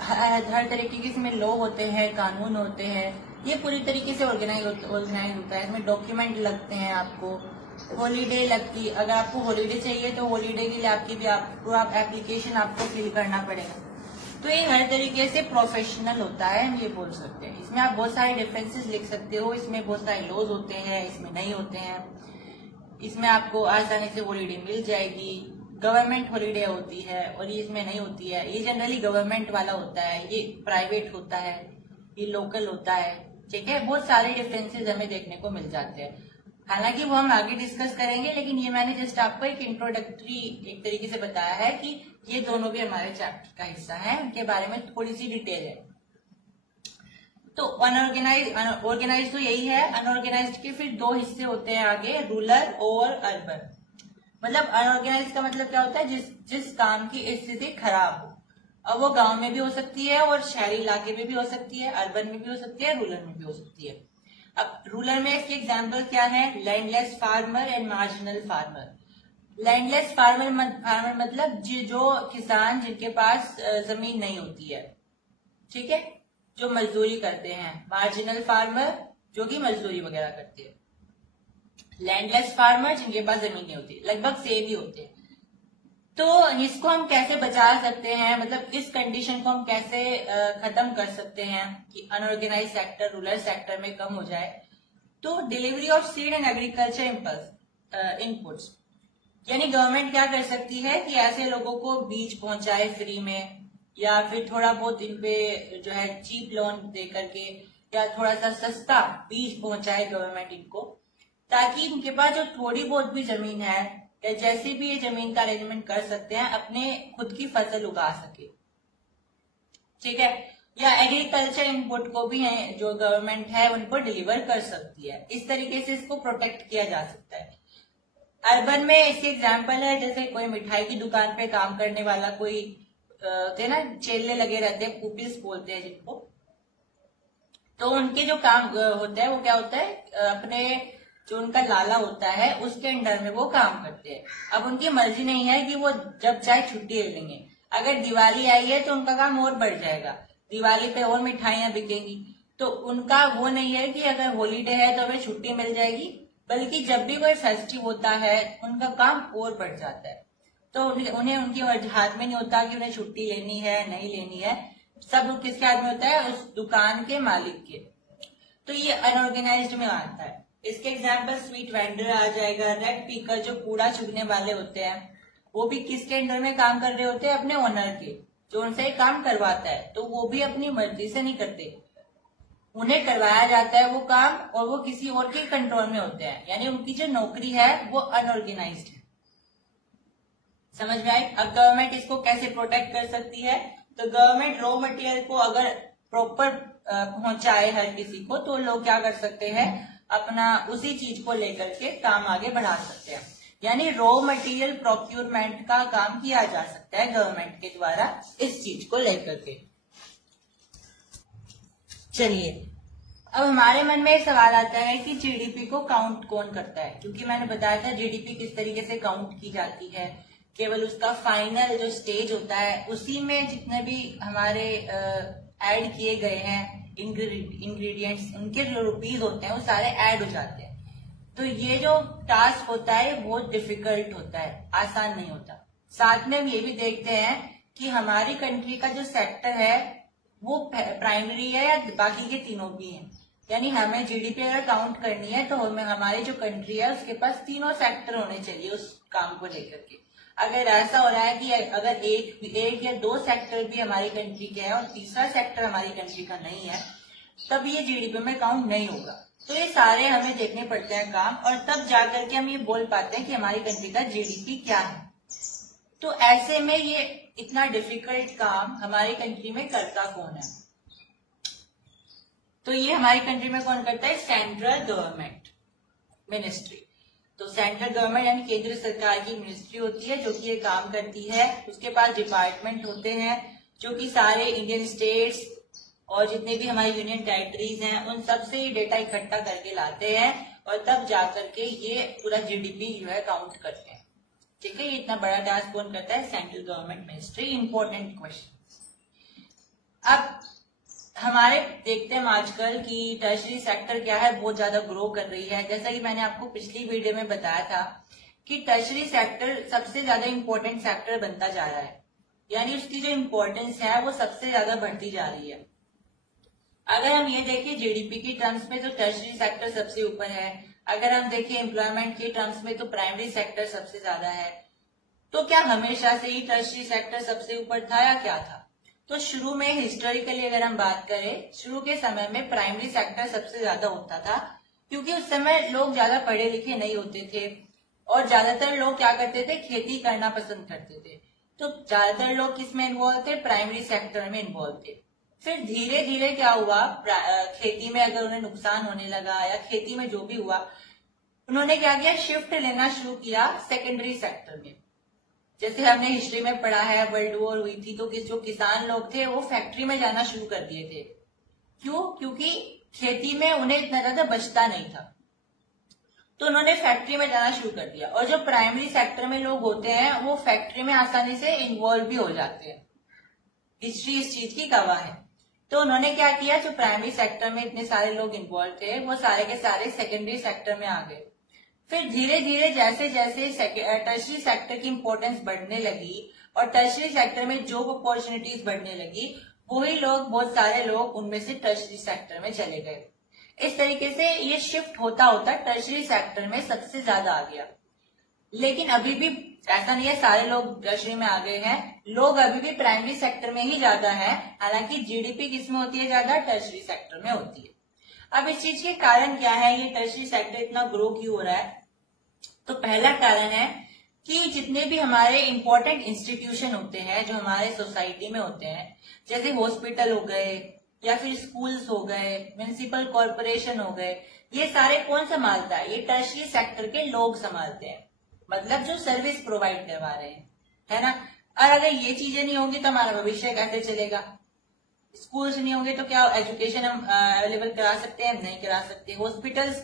हर तरीके के इसमें लॉ होते हैं, कानून होते हैं, ये पूरी तरीके से ऑर्गेनाइज होता है। इसमें डॉक्यूमेंट लगते हैं, आपको हॉलीडे लगती है। अगर आपको हॉलीडे चाहिए तो हॉलीडे के लिए आप एप्लीकेशन आपको फिल करना पड़ेगा। तो ये हर तरीके से प्रोफेशनल होता है, हम ये बोल सकते हैं। इसमें आप बहुत सारे डिफरेंसेस लिख सकते हो, इसमें बहुत सारे लॉज होते हैं, इसमें नहीं होते हैं। इसमें आपको आसानी से हॉलीडे मिल जाएगी, गवर्नमेंट हॉलीडे होती है, और ये इसमें नहीं होती है। ये जनरली गवर्नमेंट वाला होता है, ये प्राइवेट होता है, ये लोकल होता है। ठीक है, बहुत सारे डिफरेंसेस हमें देखने को मिल जाते हैं। हालांकि वो हम आगे डिस्कस करेंगे, लेकिन ये मैंने जस्ट आपको एक इंट्रोडक्टरी एक तरीके से बताया है कि ये दोनों भी हमारे चैप्टर का हिस्सा है, उनके बारे में थोड़ी सी डिटेल है। तो ऑर्गेनाइज तो यही है। अनऑर्गेनाइज्ड के फिर दो हिस्से होते हैं आगे, रूरल और अर्बन। मतलब अनऑर्गेनाइज का मतलब क्या होता है, जिस काम की स्थिति खराब हो। अब वो गांव में भी हो सकती है और शहरी इलाके में भी हो सकती है, अर्बन में भी हो सकती है, रूरल में भी हो सकती है। अब रूरल में इसके एग्जाम्पल क्या है, landless farmer and marginal farmer. Landless farmer मतलब जो किसान जिनके पास जमीन नहीं होती है, ठीक है, जो मजदूरी करते हैं। मार्जिनल फार्मर जो कि मजदूरी वगैरह करते हैं। लैंडलेस फार्मर जिनके पास जमीन नहीं होती, लगभग सेम ही होते हैं। तो इसको हम कैसे बचा सकते हैं, मतलब इस कंडीशन को हम कैसे खत्म कर सकते हैं कि अनऑर्गेनाइज सेक्टर रूरल सेक्टर में कम हो जाए। तो delivery of seed and agriculture inputs, यानी गवर्नमेंट क्या कर सकती है कि ऐसे लोगों को बीज पहुंचाए फ्री में, या फिर थोड़ा बहुत इन पे जो है चीप लोन दे करके, या थोड़ा सा सस्ता बीज पहुंचाए गवर्नमेंट इनको, ताकि इनके पास जो थोड़ी बहुत भी जमीन है या जैसे भी ये जमीन का अरेंजमेंट कर सकते हैं, अपने खुद की फसल उगा सके, ठीक है। या एग्रीकल्चर इनपुट को भी है जो गवर्नमेंट है उनको डिलीवर कर सकती है। इस तरीके से इसको प्रोटेक्ट किया जा सकता है। अर्बन में इसके एग्जाम्पल है, जैसे कोई मिठाई की दुकान पे काम करने वाला कोई होते हैं ना, चेले लगे रहते हैं, पुपिस बोलते हैं जिनको। तो उनके जो काम होता है वो क्या होता है, अपने जो उनका लाला होता है उसके अंडर में वो काम करते हैं। अब उनकी मर्जी नहीं है कि वो जब चाहे छुट्टी ले लेंगे। अगर दिवाली आई है तो उनका काम और बढ़ जाएगा, दिवाली पे और मिठाइयां बिकेंगी। तो उनका वो नहीं है कि अगर हॉलीडे है तो हमें छुट्टी मिल जाएगी, बल्कि जब भी कोई फेस्टिव होता है उनका काम और बढ़ जाता है। तो उन्हें उनकी हाथ में नहीं होता कि उन्हें छुट्टी लेनी है नहीं लेनी है, सब किसके हाथ में होता है, उस दुकान के मालिक के। तो ये अनऑर्गेनाइज्ड में आता है। इसके एग्जाम्पल स्वीट वेंडर आ जाएगा, रेड पीकर जो कूड़ा चुगने वाले होते हैं, वो भी किसके अंडर में काम कर रहे होते हैं, अपने ओनर के, जो उनसे काम करवाता है। तो वो भी अपनी मर्जी से नहीं करते, उन्हें करवाया जाता है वो काम, और वो किसी और के कंट्रोल में होते हैं, यानी उनकी जो नौकरी है वो अनऑर्गेनाइज्ड है। समझ में आई। अब गवर्नमेंट इसको कैसे प्रोटेक्ट कर सकती है, तो गवर्नमेंट रॉ मटेरियल को अगर प्रॉपर पहुंचाए हर किसी को, तो लोग क्या कर सकते हैं, अपना उसी चीज को लेकर के काम आगे बढ़ा सकते हैं। यानी रॉ मटेरियल प्रोक्यूरमेंट का काम किया जा सकता है गवर्नमेंट के द्वारा इस चीज को लेकर के। चलिए, अब हमारे मन में एक सवाल आता है कि जीडीपी को काउंट कौन करता है, क्योंकि मैंने बताया था जीडीपी किस तरीके से काउंट की जाती है। केवल उसका फाइनल जो स्टेज होता है उसी में जितने भी हमारे ऐड किए गए हैं इंग्रेडिएंट्स, उनके जो रुपीज होते हैं वो सारे ऐड हो जाते हैं। तो ये जो टास्क होता है बहुत डिफिकल्ट होता है, आसान नहीं होता। साथ में हम ये भी देखते हैं कि हमारी कंट्री का जो सेक्टर है वो प्राइमरी है या बाकी के तीनों भी हैं। यानी हमें जीडीपी अगर काउंट करनी है तो हमें हमारी जो कंट्री है उसके पास तीनों सेक्टर होने चाहिए उस काम को लेकर के। अगर ऐसा हो रहा है कि अगर एक या दो सेक्टर भी हमारी कंट्री के हैं और तीसरा सेक्टर हमारी कंट्री का नहीं है, तब ये जीडीपी में काउंट नहीं होगा। तो ये सारे हमें देखने पड़ते हैं काम, और तब जाकर के हम ये बोल पाते हैं कि हमारी कंट्री का जीडीपी क्या है। तो ऐसे में ये इतना डिफिकल्ट काम हमारी कंट्री में करता कौन है, तो ये हमारी कंट्री में कौन करता है, सेंट्रल गवर्नमेंट मिनिस्ट्री। तो सेंट्रल गवर्नमेंट यानी केंद्र सरकार की मिनिस्ट्री होती है जो कि ये काम करती है। उसके पास डिपार्टमेंट होते हैं जो कि सारे इंडियन स्टेट्स और जितने भी हमारी यूनियन टेरिटरीज हैं उन सब से ये डेटा इकट्ठा करके लाते हैं, और तब जाकर के ये पूरा जीडीपी जो है काउंट करते हैं। ठीक है, ये इतना बड़ा टास्क कौन करता है, central government ministry. Important question. अब हमारे देखते हैं आजकल कि टर्शरी सेक्टर क्या है, बहुत ज्यादा ग्रो कर रही है। जैसा कि मैंने आपको पिछली वीडियो में बताया था कि टर्शरी सेक्टर सबसे ज्यादा इम्पोर्टेंट सेक्टर बनता जा रहा है, यानी उसकी जो इम्पोर्टेंस है वो सबसे ज्यादा बढ़ती जा रही है। अगर हम ये देखें जीडीपी की टर्म्स में तो टर्शरी सेक्टर सबसे ऊपर है। अगर हम देखें एम्प्लॉयमेंट की टर्म्स में तो प्राइमरी सेक्टर सबसे ज्यादा है। तो क्या हमेशा से ही टर्शरी सेक्टर सबसे ऊपर था या क्या था? तो शुरू में हिस्टोरिकली अगर हम बात करें, शुरू के समय में प्राइमरी सेक्टर सबसे ज्यादा होता था, क्योंकि उस समय लोग ज्यादा पढ़े लिखे नहीं होते थे और ज्यादातर लोग क्या करते थे, खेती करना पसंद करते थे। तो ज्यादातर लोग किसमें इन्वॉल्व थे, प्राइमरी सेक्टर में इन्वॉल्व थे। फिर धीरे धीरे क्या हुआ, खेती में अगर उन्हें नुकसान होने लगा या खेती में जो भी हुआ, उन्होंने क्या किया, शिफ्ट लेना शुरू किया सेकेंडरी सेक्टर में। जैसे हमने हिस्ट्री में पढ़ा है, वर्ल्ड वॉर हुई थी तो जो किसान लोग थे वो फैक्ट्री में जाना शुरू कर दिए थे। क्यों? क्योंकि खेती में उन्हें इतना ज्यादा बचता नहीं था, तो उन्होंने फैक्ट्री में जाना शुरू कर दिया। और जो प्राइमरी सेक्टर में लोग होते हैं वो फैक्ट्री में आसानी से इन्वॉल्व भी हो जाते हैं, हिस्ट्री इस चीज की गवाह है। तो उन्होंने क्या किया, जो प्राइमरी सेक्टर में इतने सारे लोग इन्वॉल्व थे वो सारे के सारे सेकेंडरी सेक्टर में आ गए। फिर धीरे धीरे जैसे जैसे टर्शरी सेक्टर की इंपॉर्टेंस बढ़ने लगी और टर्शरी सेक्टर में जॉब अपॉर्चुनिटीज बढ़ने लगी, वही लोग, बहुत सारे लोग उनमें से टर्शरी सेक्टर में चले गए। इस तरीके से ये शिफ्ट होता होता टर्शरी सेक्टर में सबसे ज्यादा आ गया। लेकिन अभी भी ऐसा नहीं है सारे लोग टर्शरी में आ गए हैं, लोग अभी भी प्राइमरी सेक्टर में ही ज्यादा है। हालांकि जीडीपी किसमें होती है ज्यादा, टर्शरी सेक्टर में होती है। अब इस चीज के कारण क्या है, ये टर्शरी सेक्टर इतना ग्रो क्यों हो रहा है? तो पहला कारण है कि जितने भी हमारे इंपॉर्टेंट इंस्टीट्यूशन होते हैं जो हमारे सोसाइटी में होते हैं, जैसे हॉस्पिटल हो गए या फिर स्कूल्स हो गए, म्युनिसिपल कॉर्पोरेशन हो गए, ये सारे कौन संभालता है? ये टर्शरी सेक्टर के लोग संभालते हैं, मतलब जो सर्विस प्रोवाइड करवा रहे हैं, है ना। और अगर ये चीजें नहीं होंगी तो हमारा भविष्य कैसे चलेगा? स्कूल्स नहीं होंगे तो क्या एजुकेशन हम अवेलेबल करा सकते हैं? नहीं करा सकते। हॉस्पिटल्स,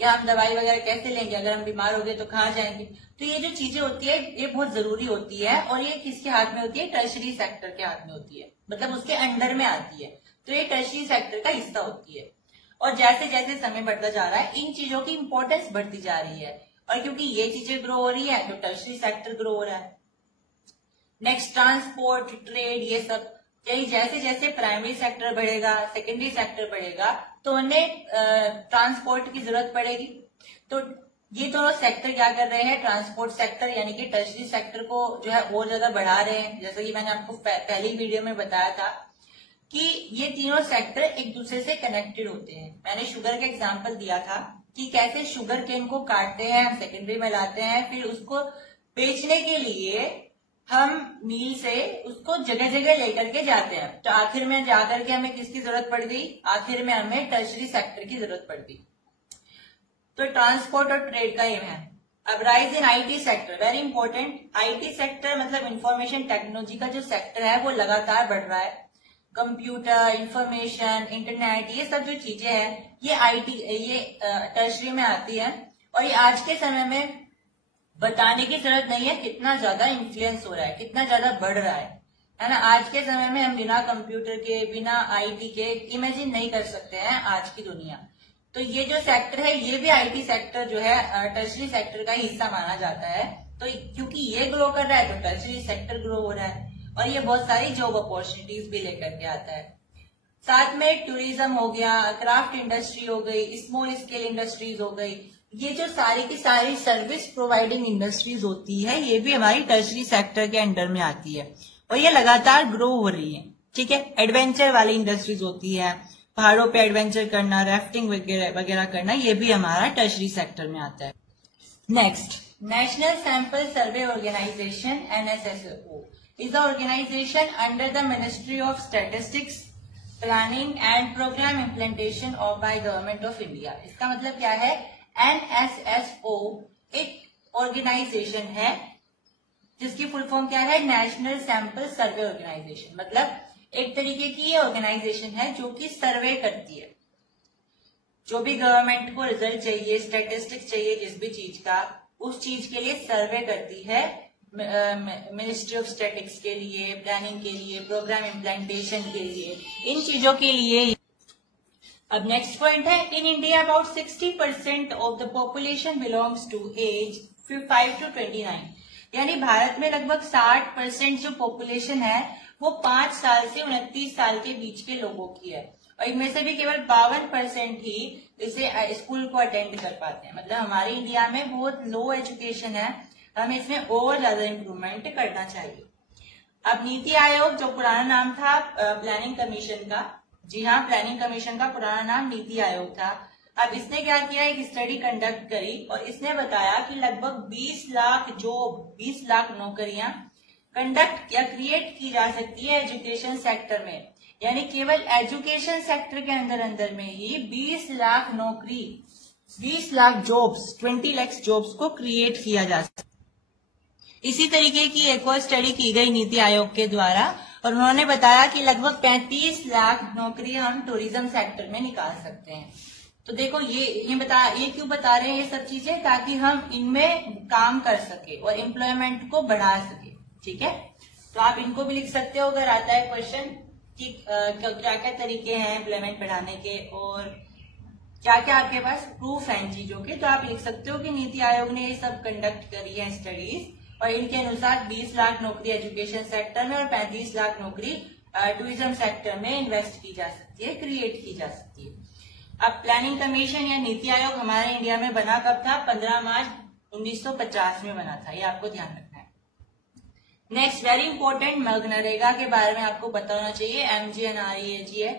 क्या हम दवाई वगैरह कैसे लेंगे? अगर हम बीमार हो गए तो कहाँ जाएंगे? तो ये जो चीजें होती है ये बहुत जरूरी होती है, और ये किसके हाथ में होती है? टर्शरी सेक्टर के हाथ में होती है, मतलब उसके अंडर में आती है। तो ये टर्शरी सेक्टर का हिस्सा होती है। और जैसे जैसे समय बढ़ता जा रहा है इन चीजों की इंपॉर्टेंस बढ़ती जा रही है, और क्योंकि ये चीजें ग्रो हो रही है तो टर्शरी सेक्टर ग्रो हो रहा है। नेक्स्ट, ट्रांसपोर्ट, ट्रेड, ये सब, यही जैसे जैसे प्राइमरी सेक्टर बढ़ेगा, सेकेंडरी सेक्टर बढ़ेगा, तो उन्हें ट्रांसपोर्ट की जरूरत पड़ेगी। तो ये दोनों सेक्टर क्या कर रहे हैं, ट्रांसपोर्ट सेक्टर यानी कि टर्शरी सेक्टर को जो है और ज्यादा बढ़ा रहे हैं। जैसे कि मैंने आपको पहली वीडियो में बताया था कि ये तीनों सेक्टर एक दूसरे से कनेक्टेड होते हैं। मैंने शुगर का एग्जाम्पल दिया था कि कैसे शुगर केन को काटते हैं, सेकेंडरी में लाते हैं, फिर उसको बेचने के लिए हम मिल से उसको जगह जगह लेकर के जाते हैं। तो आखिर में जाकर के हमें किसकी जरूरत पड़ गई? आखिर में हमें टर्शरी सेक्टर की जरूरत पड़ गई। तो ट्रांसपोर्ट और ट्रेड का एम है। अब rise in IT sector, very important. IT sector मतलब इंफॉर्मेशन टेक्नोलॉजी का जो सेक्टर है वो लगातार बढ़ रहा है। कंप्यूटर, इंफॉर्मेशन, इंटरनेट, ये सब जो चीजें हैं ये आईटी, ये टर्शरी में आती है। और ये आज के समय में बताने की जरूरत नहीं है कितना ज्यादा इन्फ्लुएंस हो रहा है, कितना ज्यादा बढ़ रहा है ना। आज के समय में हम बिना कंप्यूटर के, बिना आईटी के इमेजिन नहीं कर सकते हैं आज की दुनिया। तो ये जो सेक्टर है ये भी आईटी सेक्टर जो है टर्शरी सेक्टर का हिस्सा माना जाता है। तो क्योंकि ये ग्रो कर रहा है तो टर्शरी सेक्टर ग्रो हो रहा है, और ये बहुत सारी जॉब अपॉर्चुनिटीज भी लेकर के आता है। साथ में टूरिज्म हो गया, क्राफ्ट इंडस्ट्री हो गई, स्मॉल स्केल इंडस्ट्रीज हो गई, ये जो सारी की सारी सर्विस प्रोवाइडिंग इंडस्ट्रीज होती है ये भी हमारी टर्शरी सेक्टर के अंडर में आती है, और ये लगातार ग्रो हो रही है। ठीक है, एडवेंचर वाली इंडस्ट्रीज होती है, पहाड़ों पे एडवेंचर करना, राफ्टिंग वगैरह करना, ये भी हमारा टर्शरी सेक्टर में आता है। Next, national sample survey organisation NSSO is the organization under the Ministry of Statistics, Planning and Program Implementation of by Government of India। इसका मतलब क्या है? NSSO एक ऑर्गेनाइजेशन है जिसकी फुल फॉर्म क्या है? National sample survey organisation. मतलब एक तरीके की ये ऑर्गेनाइजेशन है जो कि सर्वे करती है, जो भी गवर्नमेंट को रिजल्ट चाहिए, स्टेटिस्टिक्स चाहिए जिस भी चीज का, उस चीज के लिए सर्वे करती है। मिनिस्ट्री ऑफ स्टैटिक्स के लिए, प्लानिंग के लिए, प्रोग्राम इम्प्लीमेंटेशन के लिए, इन चीजों के लिए। अब नेक्स्ट पॉइंट है, in India about 60% of the population belongs to age 5 to 29, यानी भारत में लगभग 60% जो पॉपुलेशन है वो 5 साल से 29 साल के बीच के लोगों की है, और इनमें से भी केवल 52% ही इसे स्कूल को अटेंड कर पाते हैं। मतलब हमारे इंडिया में बहुत लो एजुकेशन है, हमें इसमें और ज्यादा इम्प्रूवमेंट करना चाहिए। अब नीति आयोग, जो पुराना नाम था प्लानिंग कमीशन का, जी हाँ, प्लानिंग कमीशन का पुराना नाम नीति आयोग था, अब इसने क्या किया, एक स्टडी कंडक्ट करी और इसने बताया कि लगभग 20 लाख नौकरियां कंडक्ट या क्रिएट की जा सकती है एजुकेशन सेक्टर में। यानी केवल एजुकेशन सेक्टर के अंदर में ही 20 लाख नौकरी, 20 लाख जॉब्स, 20 लाख जॉब्स को क्रिएट किया जा सकता है। इसी तरीके की एक और स्टडी की गई नीति आयोग के द्वारा और उन्होंने बताया कि लगभग 35 लाख नौकरियां हम टूरिज्म सेक्टर में निकाल सकते हैं। तो देखो ये क्यों बता रहे हैं ये सब चीजें, ताकि हम इनमें काम कर सके और एम्प्लॉयमेंट को बढ़ा सके। ठीक है, तो आप इनको भी लिख सकते हो अगर आता है क्वेश्चन कि क्या क्या तरीके हैं एम्प्लॉयमेंट बढ़ाने के और क्या क्या आपके पास प्रूफ है इन चीजों के, तो आप लिख सकते हो कि नीति आयोग ने ये सब कंडक्ट करी है स्टडीज और इनके अनुसार 20 लाख नौकरी एजुकेशन सेक्टर में और 35 लाख नौकरी टूरिज्म सेक्टर में इन्वेस्ट की जा सकती है, क्रिएट की जा सकती है। अब प्लानिंग कमीशन या नीति आयोग हमारे इंडिया में बना कब था? 15 मार्च 1950 में बना था, ये आपको ध्यान रखना है। नेक्स्ट वेरी इंपॉर्टेंट मनरेगा के बारे में आपको पता होना चाहिए। MGNREGA है।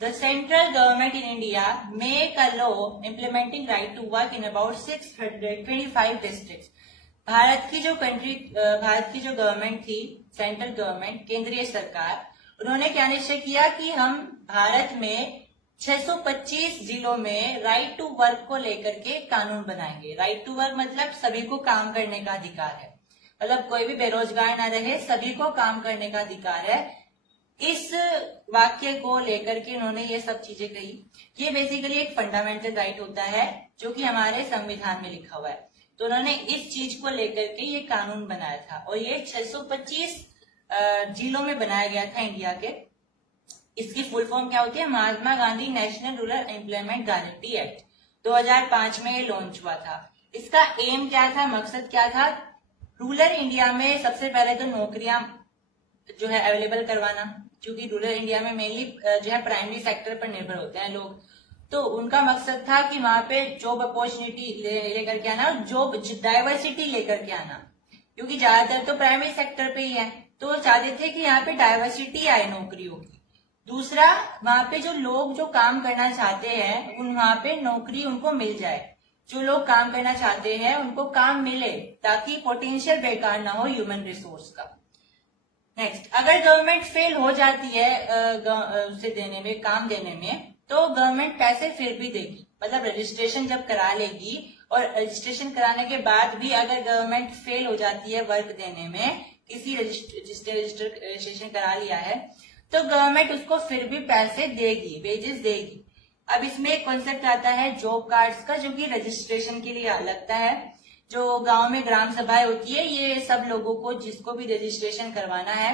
The central government in India make a law implementing right to work in about 625 districts. भारत की जो गवर्नमेंट थी, सेंट्रल गवर्नमेंट, केंद्रीय सरकार, उन्होंने क्या निश्चय किया कि हम भारत में 625 जिलों में राइट टू वर्क को लेकर के कानून बनाएंगे। राइट टू वर्क मतलब सभी को काम करने का अधिकार है, मतलब कोई भी बेरोजगार ना रहे, सभी को काम करने का अधिकार है। इस वाक्य को लेकर के उन्होंने ये सब चीजें कही। ये बेसिकली एक फंडामेंटल राइट होता है जो कि हमारे संविधान में लिखा हुआ है। तो उन्होंने इस चीज को लेकर के ये कानून बनाया था और ये 625 जिलों में बनाया गया था इंडिया के। इसकी फुल फॉर्म क्या होती है? Mahatma Gandhi national rural employment guarantee act 2005 में ये लॉन्च हुआ था। इसका एम क्या था, मकसद क्या था? रूरल इंडिया में सबसे पहले तो नौकरियां जो है अवेलेबल करवाना, क्योंकि रूरल इंडिया में मेनली जो है प्राइमरी सेक्टर पर निर्भर होते हैं लोग। तो उनका मकसद था कि वहां पे जॉब अपॉर्चुनिटी लेकर के आना, जॉब डाइवर्सिटी लेकर के आना, क्योंकि ज्यादातर तो प्राइमरी सेक्टर पे ही है। तो वो चाहते थे कि यहाँ पे डाइवर्सिटी आए नौकरियों की। दूसरा, वहां पे जो लोग जो काम करना चाहते हैं वहां पे नौकरी उनको मिल जाए। जो लोग काम करना चाहते हैं उनको काम मिले, ताकि पोटेंशियल बेकार ना हो ह्यूमन रिसोर्स का। नेक्स्ट, अगर गवर्नमेंट फेल हो जाती है उसे देने में, काम देने में, तो गवर्नमेंट पैसे फिर भी देगी। मतलब रजिस्ट्रेशन जब करा लेगी और रजिस्ट्रेशन कराने के बाद भी अगर गवर्नमेंट फेल हो जाती है वर्क देने में, किसी रजिस्ट्रेशन करा लिया है, तो गवर्नमेंट उसको फिर भी पैसे देगी, वेजेस देगी। अब इसमें एक कॉन्सेप्ट आता है जॉब कार्ड्स का, जो कि रजिस्ट्रेशन के लिए लगता है। जो गांव में ग्राम सभाएं होती है, ये सब लोगों को जिसको भी रजिस्ट्रेशन करवाना है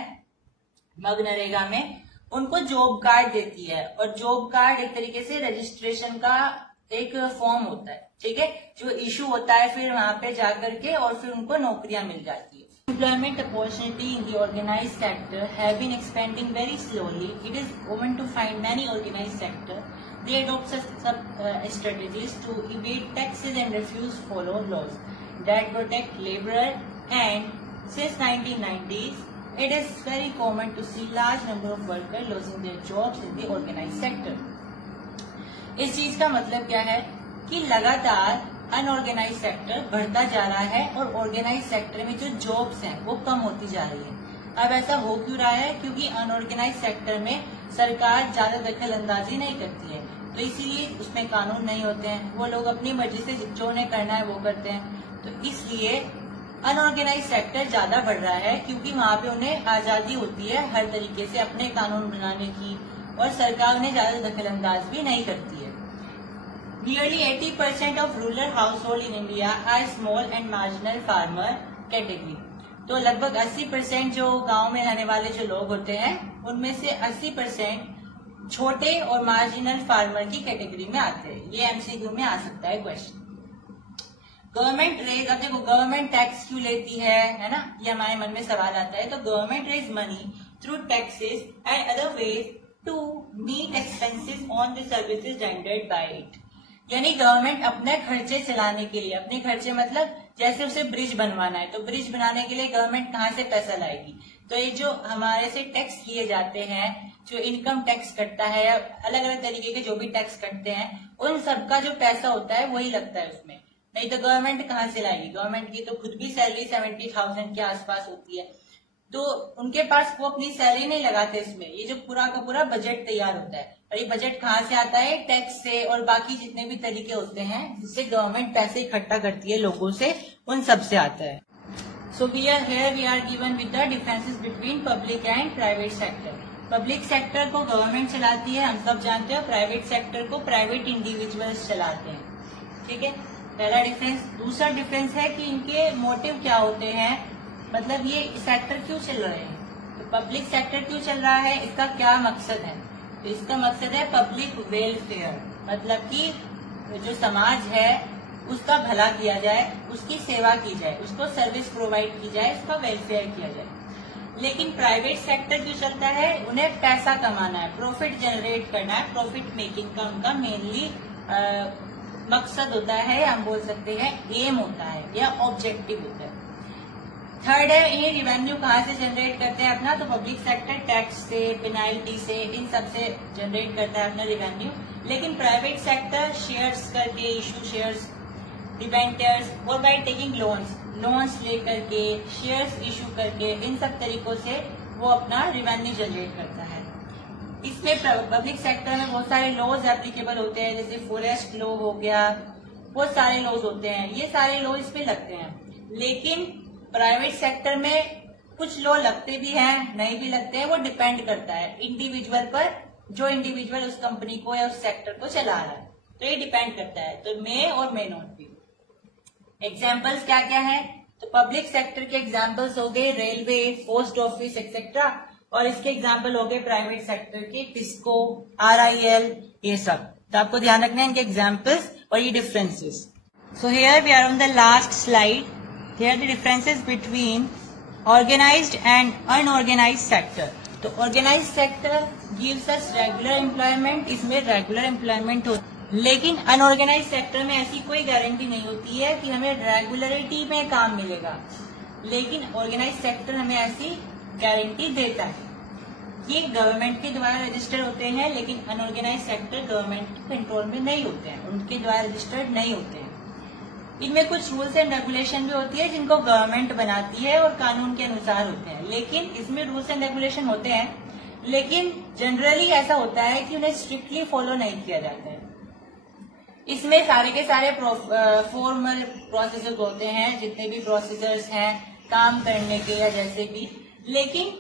मनरेगा में, उनको जॉब कार्ड देती है। और जॉब कार्ड एक तरीके से रजिस्ट्रेशन का एक फॉर्म होता है, ठीक है, जो इशू होता है फिर वहां पे जाकर के और फिर उनको नौकरियां मिल जाती है। Employment opportunity in the organized sector have been expanding very slowly. It is common to find many organized sector. They adopt some strategies to evade taxes and refuse follow laws that protect laborer. And since 1990s, it is very common to see large number of workers losing their jobs in the organized sector. इस चीज का मतलब क्या है कि लगातार अनऑर्गेनाइज सेक्टर बढ़ता जा रहा है और ऑर्गेनाइज सेक्टर में जो जॉब्स हैं वो कम होती जा रही है। अब ऐसा हो क्यों रहा है? क्योंकि अनऑर्गेनाइज सेक्टर में सरकार ज्यादा दखल अंदाजी नहीं करती है, तो इसीलिए उसमें कानून नहीं होते हैं। वो लोग अपनी मर्जी से जो उन्हें करना है वो करते हैं। तो इसलिए अनऑर्गेनाइज सेक्टर ज्यादा बढ़ रहा है, क्योंकि वहां पे उन्हें आजादी होती है हर तरीके से अपने कानून बनाने की और सरकार उन्हें ज्यादा दखल अंदाज भी नहीं करती है। Nearly 80% of rural household in India are small and marginal farmer category. तो लगभग 80% जो गांव में रहने वाले जो लोग होते हैं उनमें से 80% छोटे और मार्जिनल फार्मर की कैटेगरी में आते हैं। ये एमसीक्यू में आ सकता है क्वेश्चन। गवर्नमेंट रेज, अब देखो गवर्नमेंट टैक्स क्यों लेती है ना, ये हमारे मन में सवाल आता है। तो government raise money through taxes and other ways to meet expenses on the services rendered by it. यानी गवर्नमेंट अपने खर्चे चलाने के लिए, अपने खर्चे मतलब जैसे उसे ब्रिज बनवाना है, तो ब्रिज बनाने के लिए गवर्नमेंट कहाँ से पैसा लाएगी? तो ये जो हमारे से टैक्स लिए जाते हैं जो इनकम टैक्स कटता है या अलग अलग तरीके के जो भी टैक्स कटते हैं, उन सबका जो पैसा होता है वही लगता है उसमें। नहीं तो गवर्नमेंट कहाँ से लाएगी? गवर्नमेंट की तो खुद भी सैलरी 70,000 के आसपास होती है, तो उनके पास वो अपनी सैलरी नहीं लगाते इसमें। ये जो पूरा का पूरा बजट तैयार होता है, और ये बजट कहाँ से आता है? टैक्स से और बाकी जितने भी तरीके होते हैं जिससे गवर्नमेंट पैसे इकट्ठा करती है लोगों से, उन सब से आता है। So we are given with the differences between public and private sector. Public sector को गवर्नमेंट चलाती है, हम सब जानते हैं। प्राइवेट सेक्टर को प्राइवेट इंडिविजुअल्स चलाते हैं, ठीक है, पहला डिफरेंस। दूसरा डिफरेंस है कि इनके मोटिव क्या होते हैं, मतलब ये सेक्टर क्यों चल रहे हैं। तो पब्लिक सेक्टर क्यों चल रहा है, इसका क्या मकसद है? तो इसका मकसद है पब्लिक वेलफेयर, मतलब कि जो समाज है उसका भला किया जाए, उसकी सेवा की जाए, उसको सर्विस प्रोवाइड की जाए, उसका वेलफेयर किया जाए। लेकिन प्राइवेट सेक्टर जो चलता है, उन्हें पैसा कमाना है, प्रॉफिट जनरेट करना है, प्रॉफिट मेकिंग का उनका मेनली मकसद होता है, हम बोल सकते हैं एम होता है या ऑब्जेक्टिव होता है। थर्ड है, ये रिवेन्यू कहाँ से जनरेट करते हैं अपना? तो पब्लिक सेक्टर टैक्स से, पेनाल्टी से, इन सब से जनरेट करता है अपना रिवेन्यू। लेकिन प्राइवेट सेक्टर शेयर्स करके, इशू शेयर्स, डिबेंचर्स, और बाय टेकिंग लोन्स लेकर के, शेयर्स इशू करके, इन सब तरीकों से वो अपना रिवेन्यू जनरेट करता है। इसमें पब्लिक सेक्टर में बहुत सारे लॉज एप्लीकेबल होते हैं, जैसे फॉरेस्ट लॉ हो गया, बहुत सारे लॉज होते हैं, ये सारे लॉ इसमें लगते हैं। लेकिन प्राइवेट सेक्टर में कुछ लॉ लगते भी हैं, नहीं भी लगते हैं, वो डिपेंड करता है इंडिविजुअल पर, जो इंडिविजुअल उस कंपनी को या उस सेक्टर को चला रहा है, तो ये डिपेंड करता है। तो मे और मे नॉट बी। एग्जाम्पल्स क्या क्या है? तो पब्लिक सेक्टर के एग्जाम्पल्स हो गए रेलवे, पोस्ट ऑफिस एक्सेट्रा, और इसके एग्जाम्पल हो गए प्राइवेट सेक्टर के टिस्को, RIL, ये सब। तो आपको ध्यान रखना है इनके एग्जाम्पल्स और ये differences. So here we are on the last slide. Here the differences between organised and unorganised sector. तो organised sector gives us regular employment, इसमें रेगुलर एम्प्लॉयमेंट होती है। लेकिन अनऑर्गेनाइज्ड सेक्टर में ऐसी कोई गारंटी नहीं होती है कि हमें रेगुलरिटी में काम मिलेगा, लेकिन ऑर्गेनाइज्ड सेक्टर हमें ऐसी गारंटी देता है। ये गवर्नमेंट के द्वारा रजिस्टर्ड होते हैं, लेकिन अनऑर्गेनाइज्ड सेक्टर गवर्नमेंट कंट्रोल में नहीं होते हैं, उनके द्वारा रजिस्टर्ड नहीं होते हैं। इनमें कुछ रूल्स एंड रेगुलेशन भी होती है जिनको गवर्नमेंट बनाती है और कानून के अनुसार होते हैं। लेकिन इसमें रूल्स एंड रेगुलेशन होते हैं, लेकिन जनरली ऐसा होता है कि उन्हें स्ट्रिक्टली फॉलो नहीं किया जाता है। इसमें सारे के सारे फॉर्मल प्रोसेसर्स होते हैं, जितने भी प्रोसेसर्स हैं काम करने के या जैसे भी। लेकिन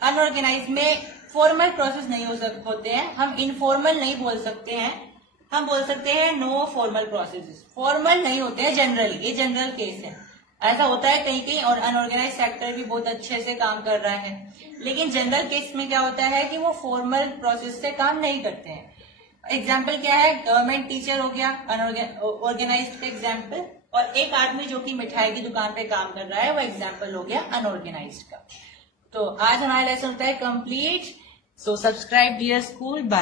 अनऑर्गेनाइज में फॉर्मल प्रोसेस नहीं होते हैं, हम इनफॉर्मल नहीं बोल सकते हैं, हम बोल सकते हैं नो फॉर्मल प्रोसेस। फॉर्मल नहीं होते हैं जनरली, ये जनरल केस है। ऐसा होता है कहीं कहीं, और अनऑर्गेनाइज सेक्टर भी बहुत अच्छे से काम कर रहा है, लेकिन जनरल केस में क्या होता है कि वो फॉर्मल प्रोसेस से काम नहीं करते हैं। एग्जाम्पल क्या है? गवर्नमेंट टीचर हो गया ऑर्गेनाइज्ड का एग्जाम्पल, और एक आदमी जो कि मिठाई की दुकान पे काम कर रहा है, वो एग्जाम्पल हो गया अनऑर्गेनाइज्ड का। तो आज हमारा लेसन होता है complete. So subscribe dear school, bye.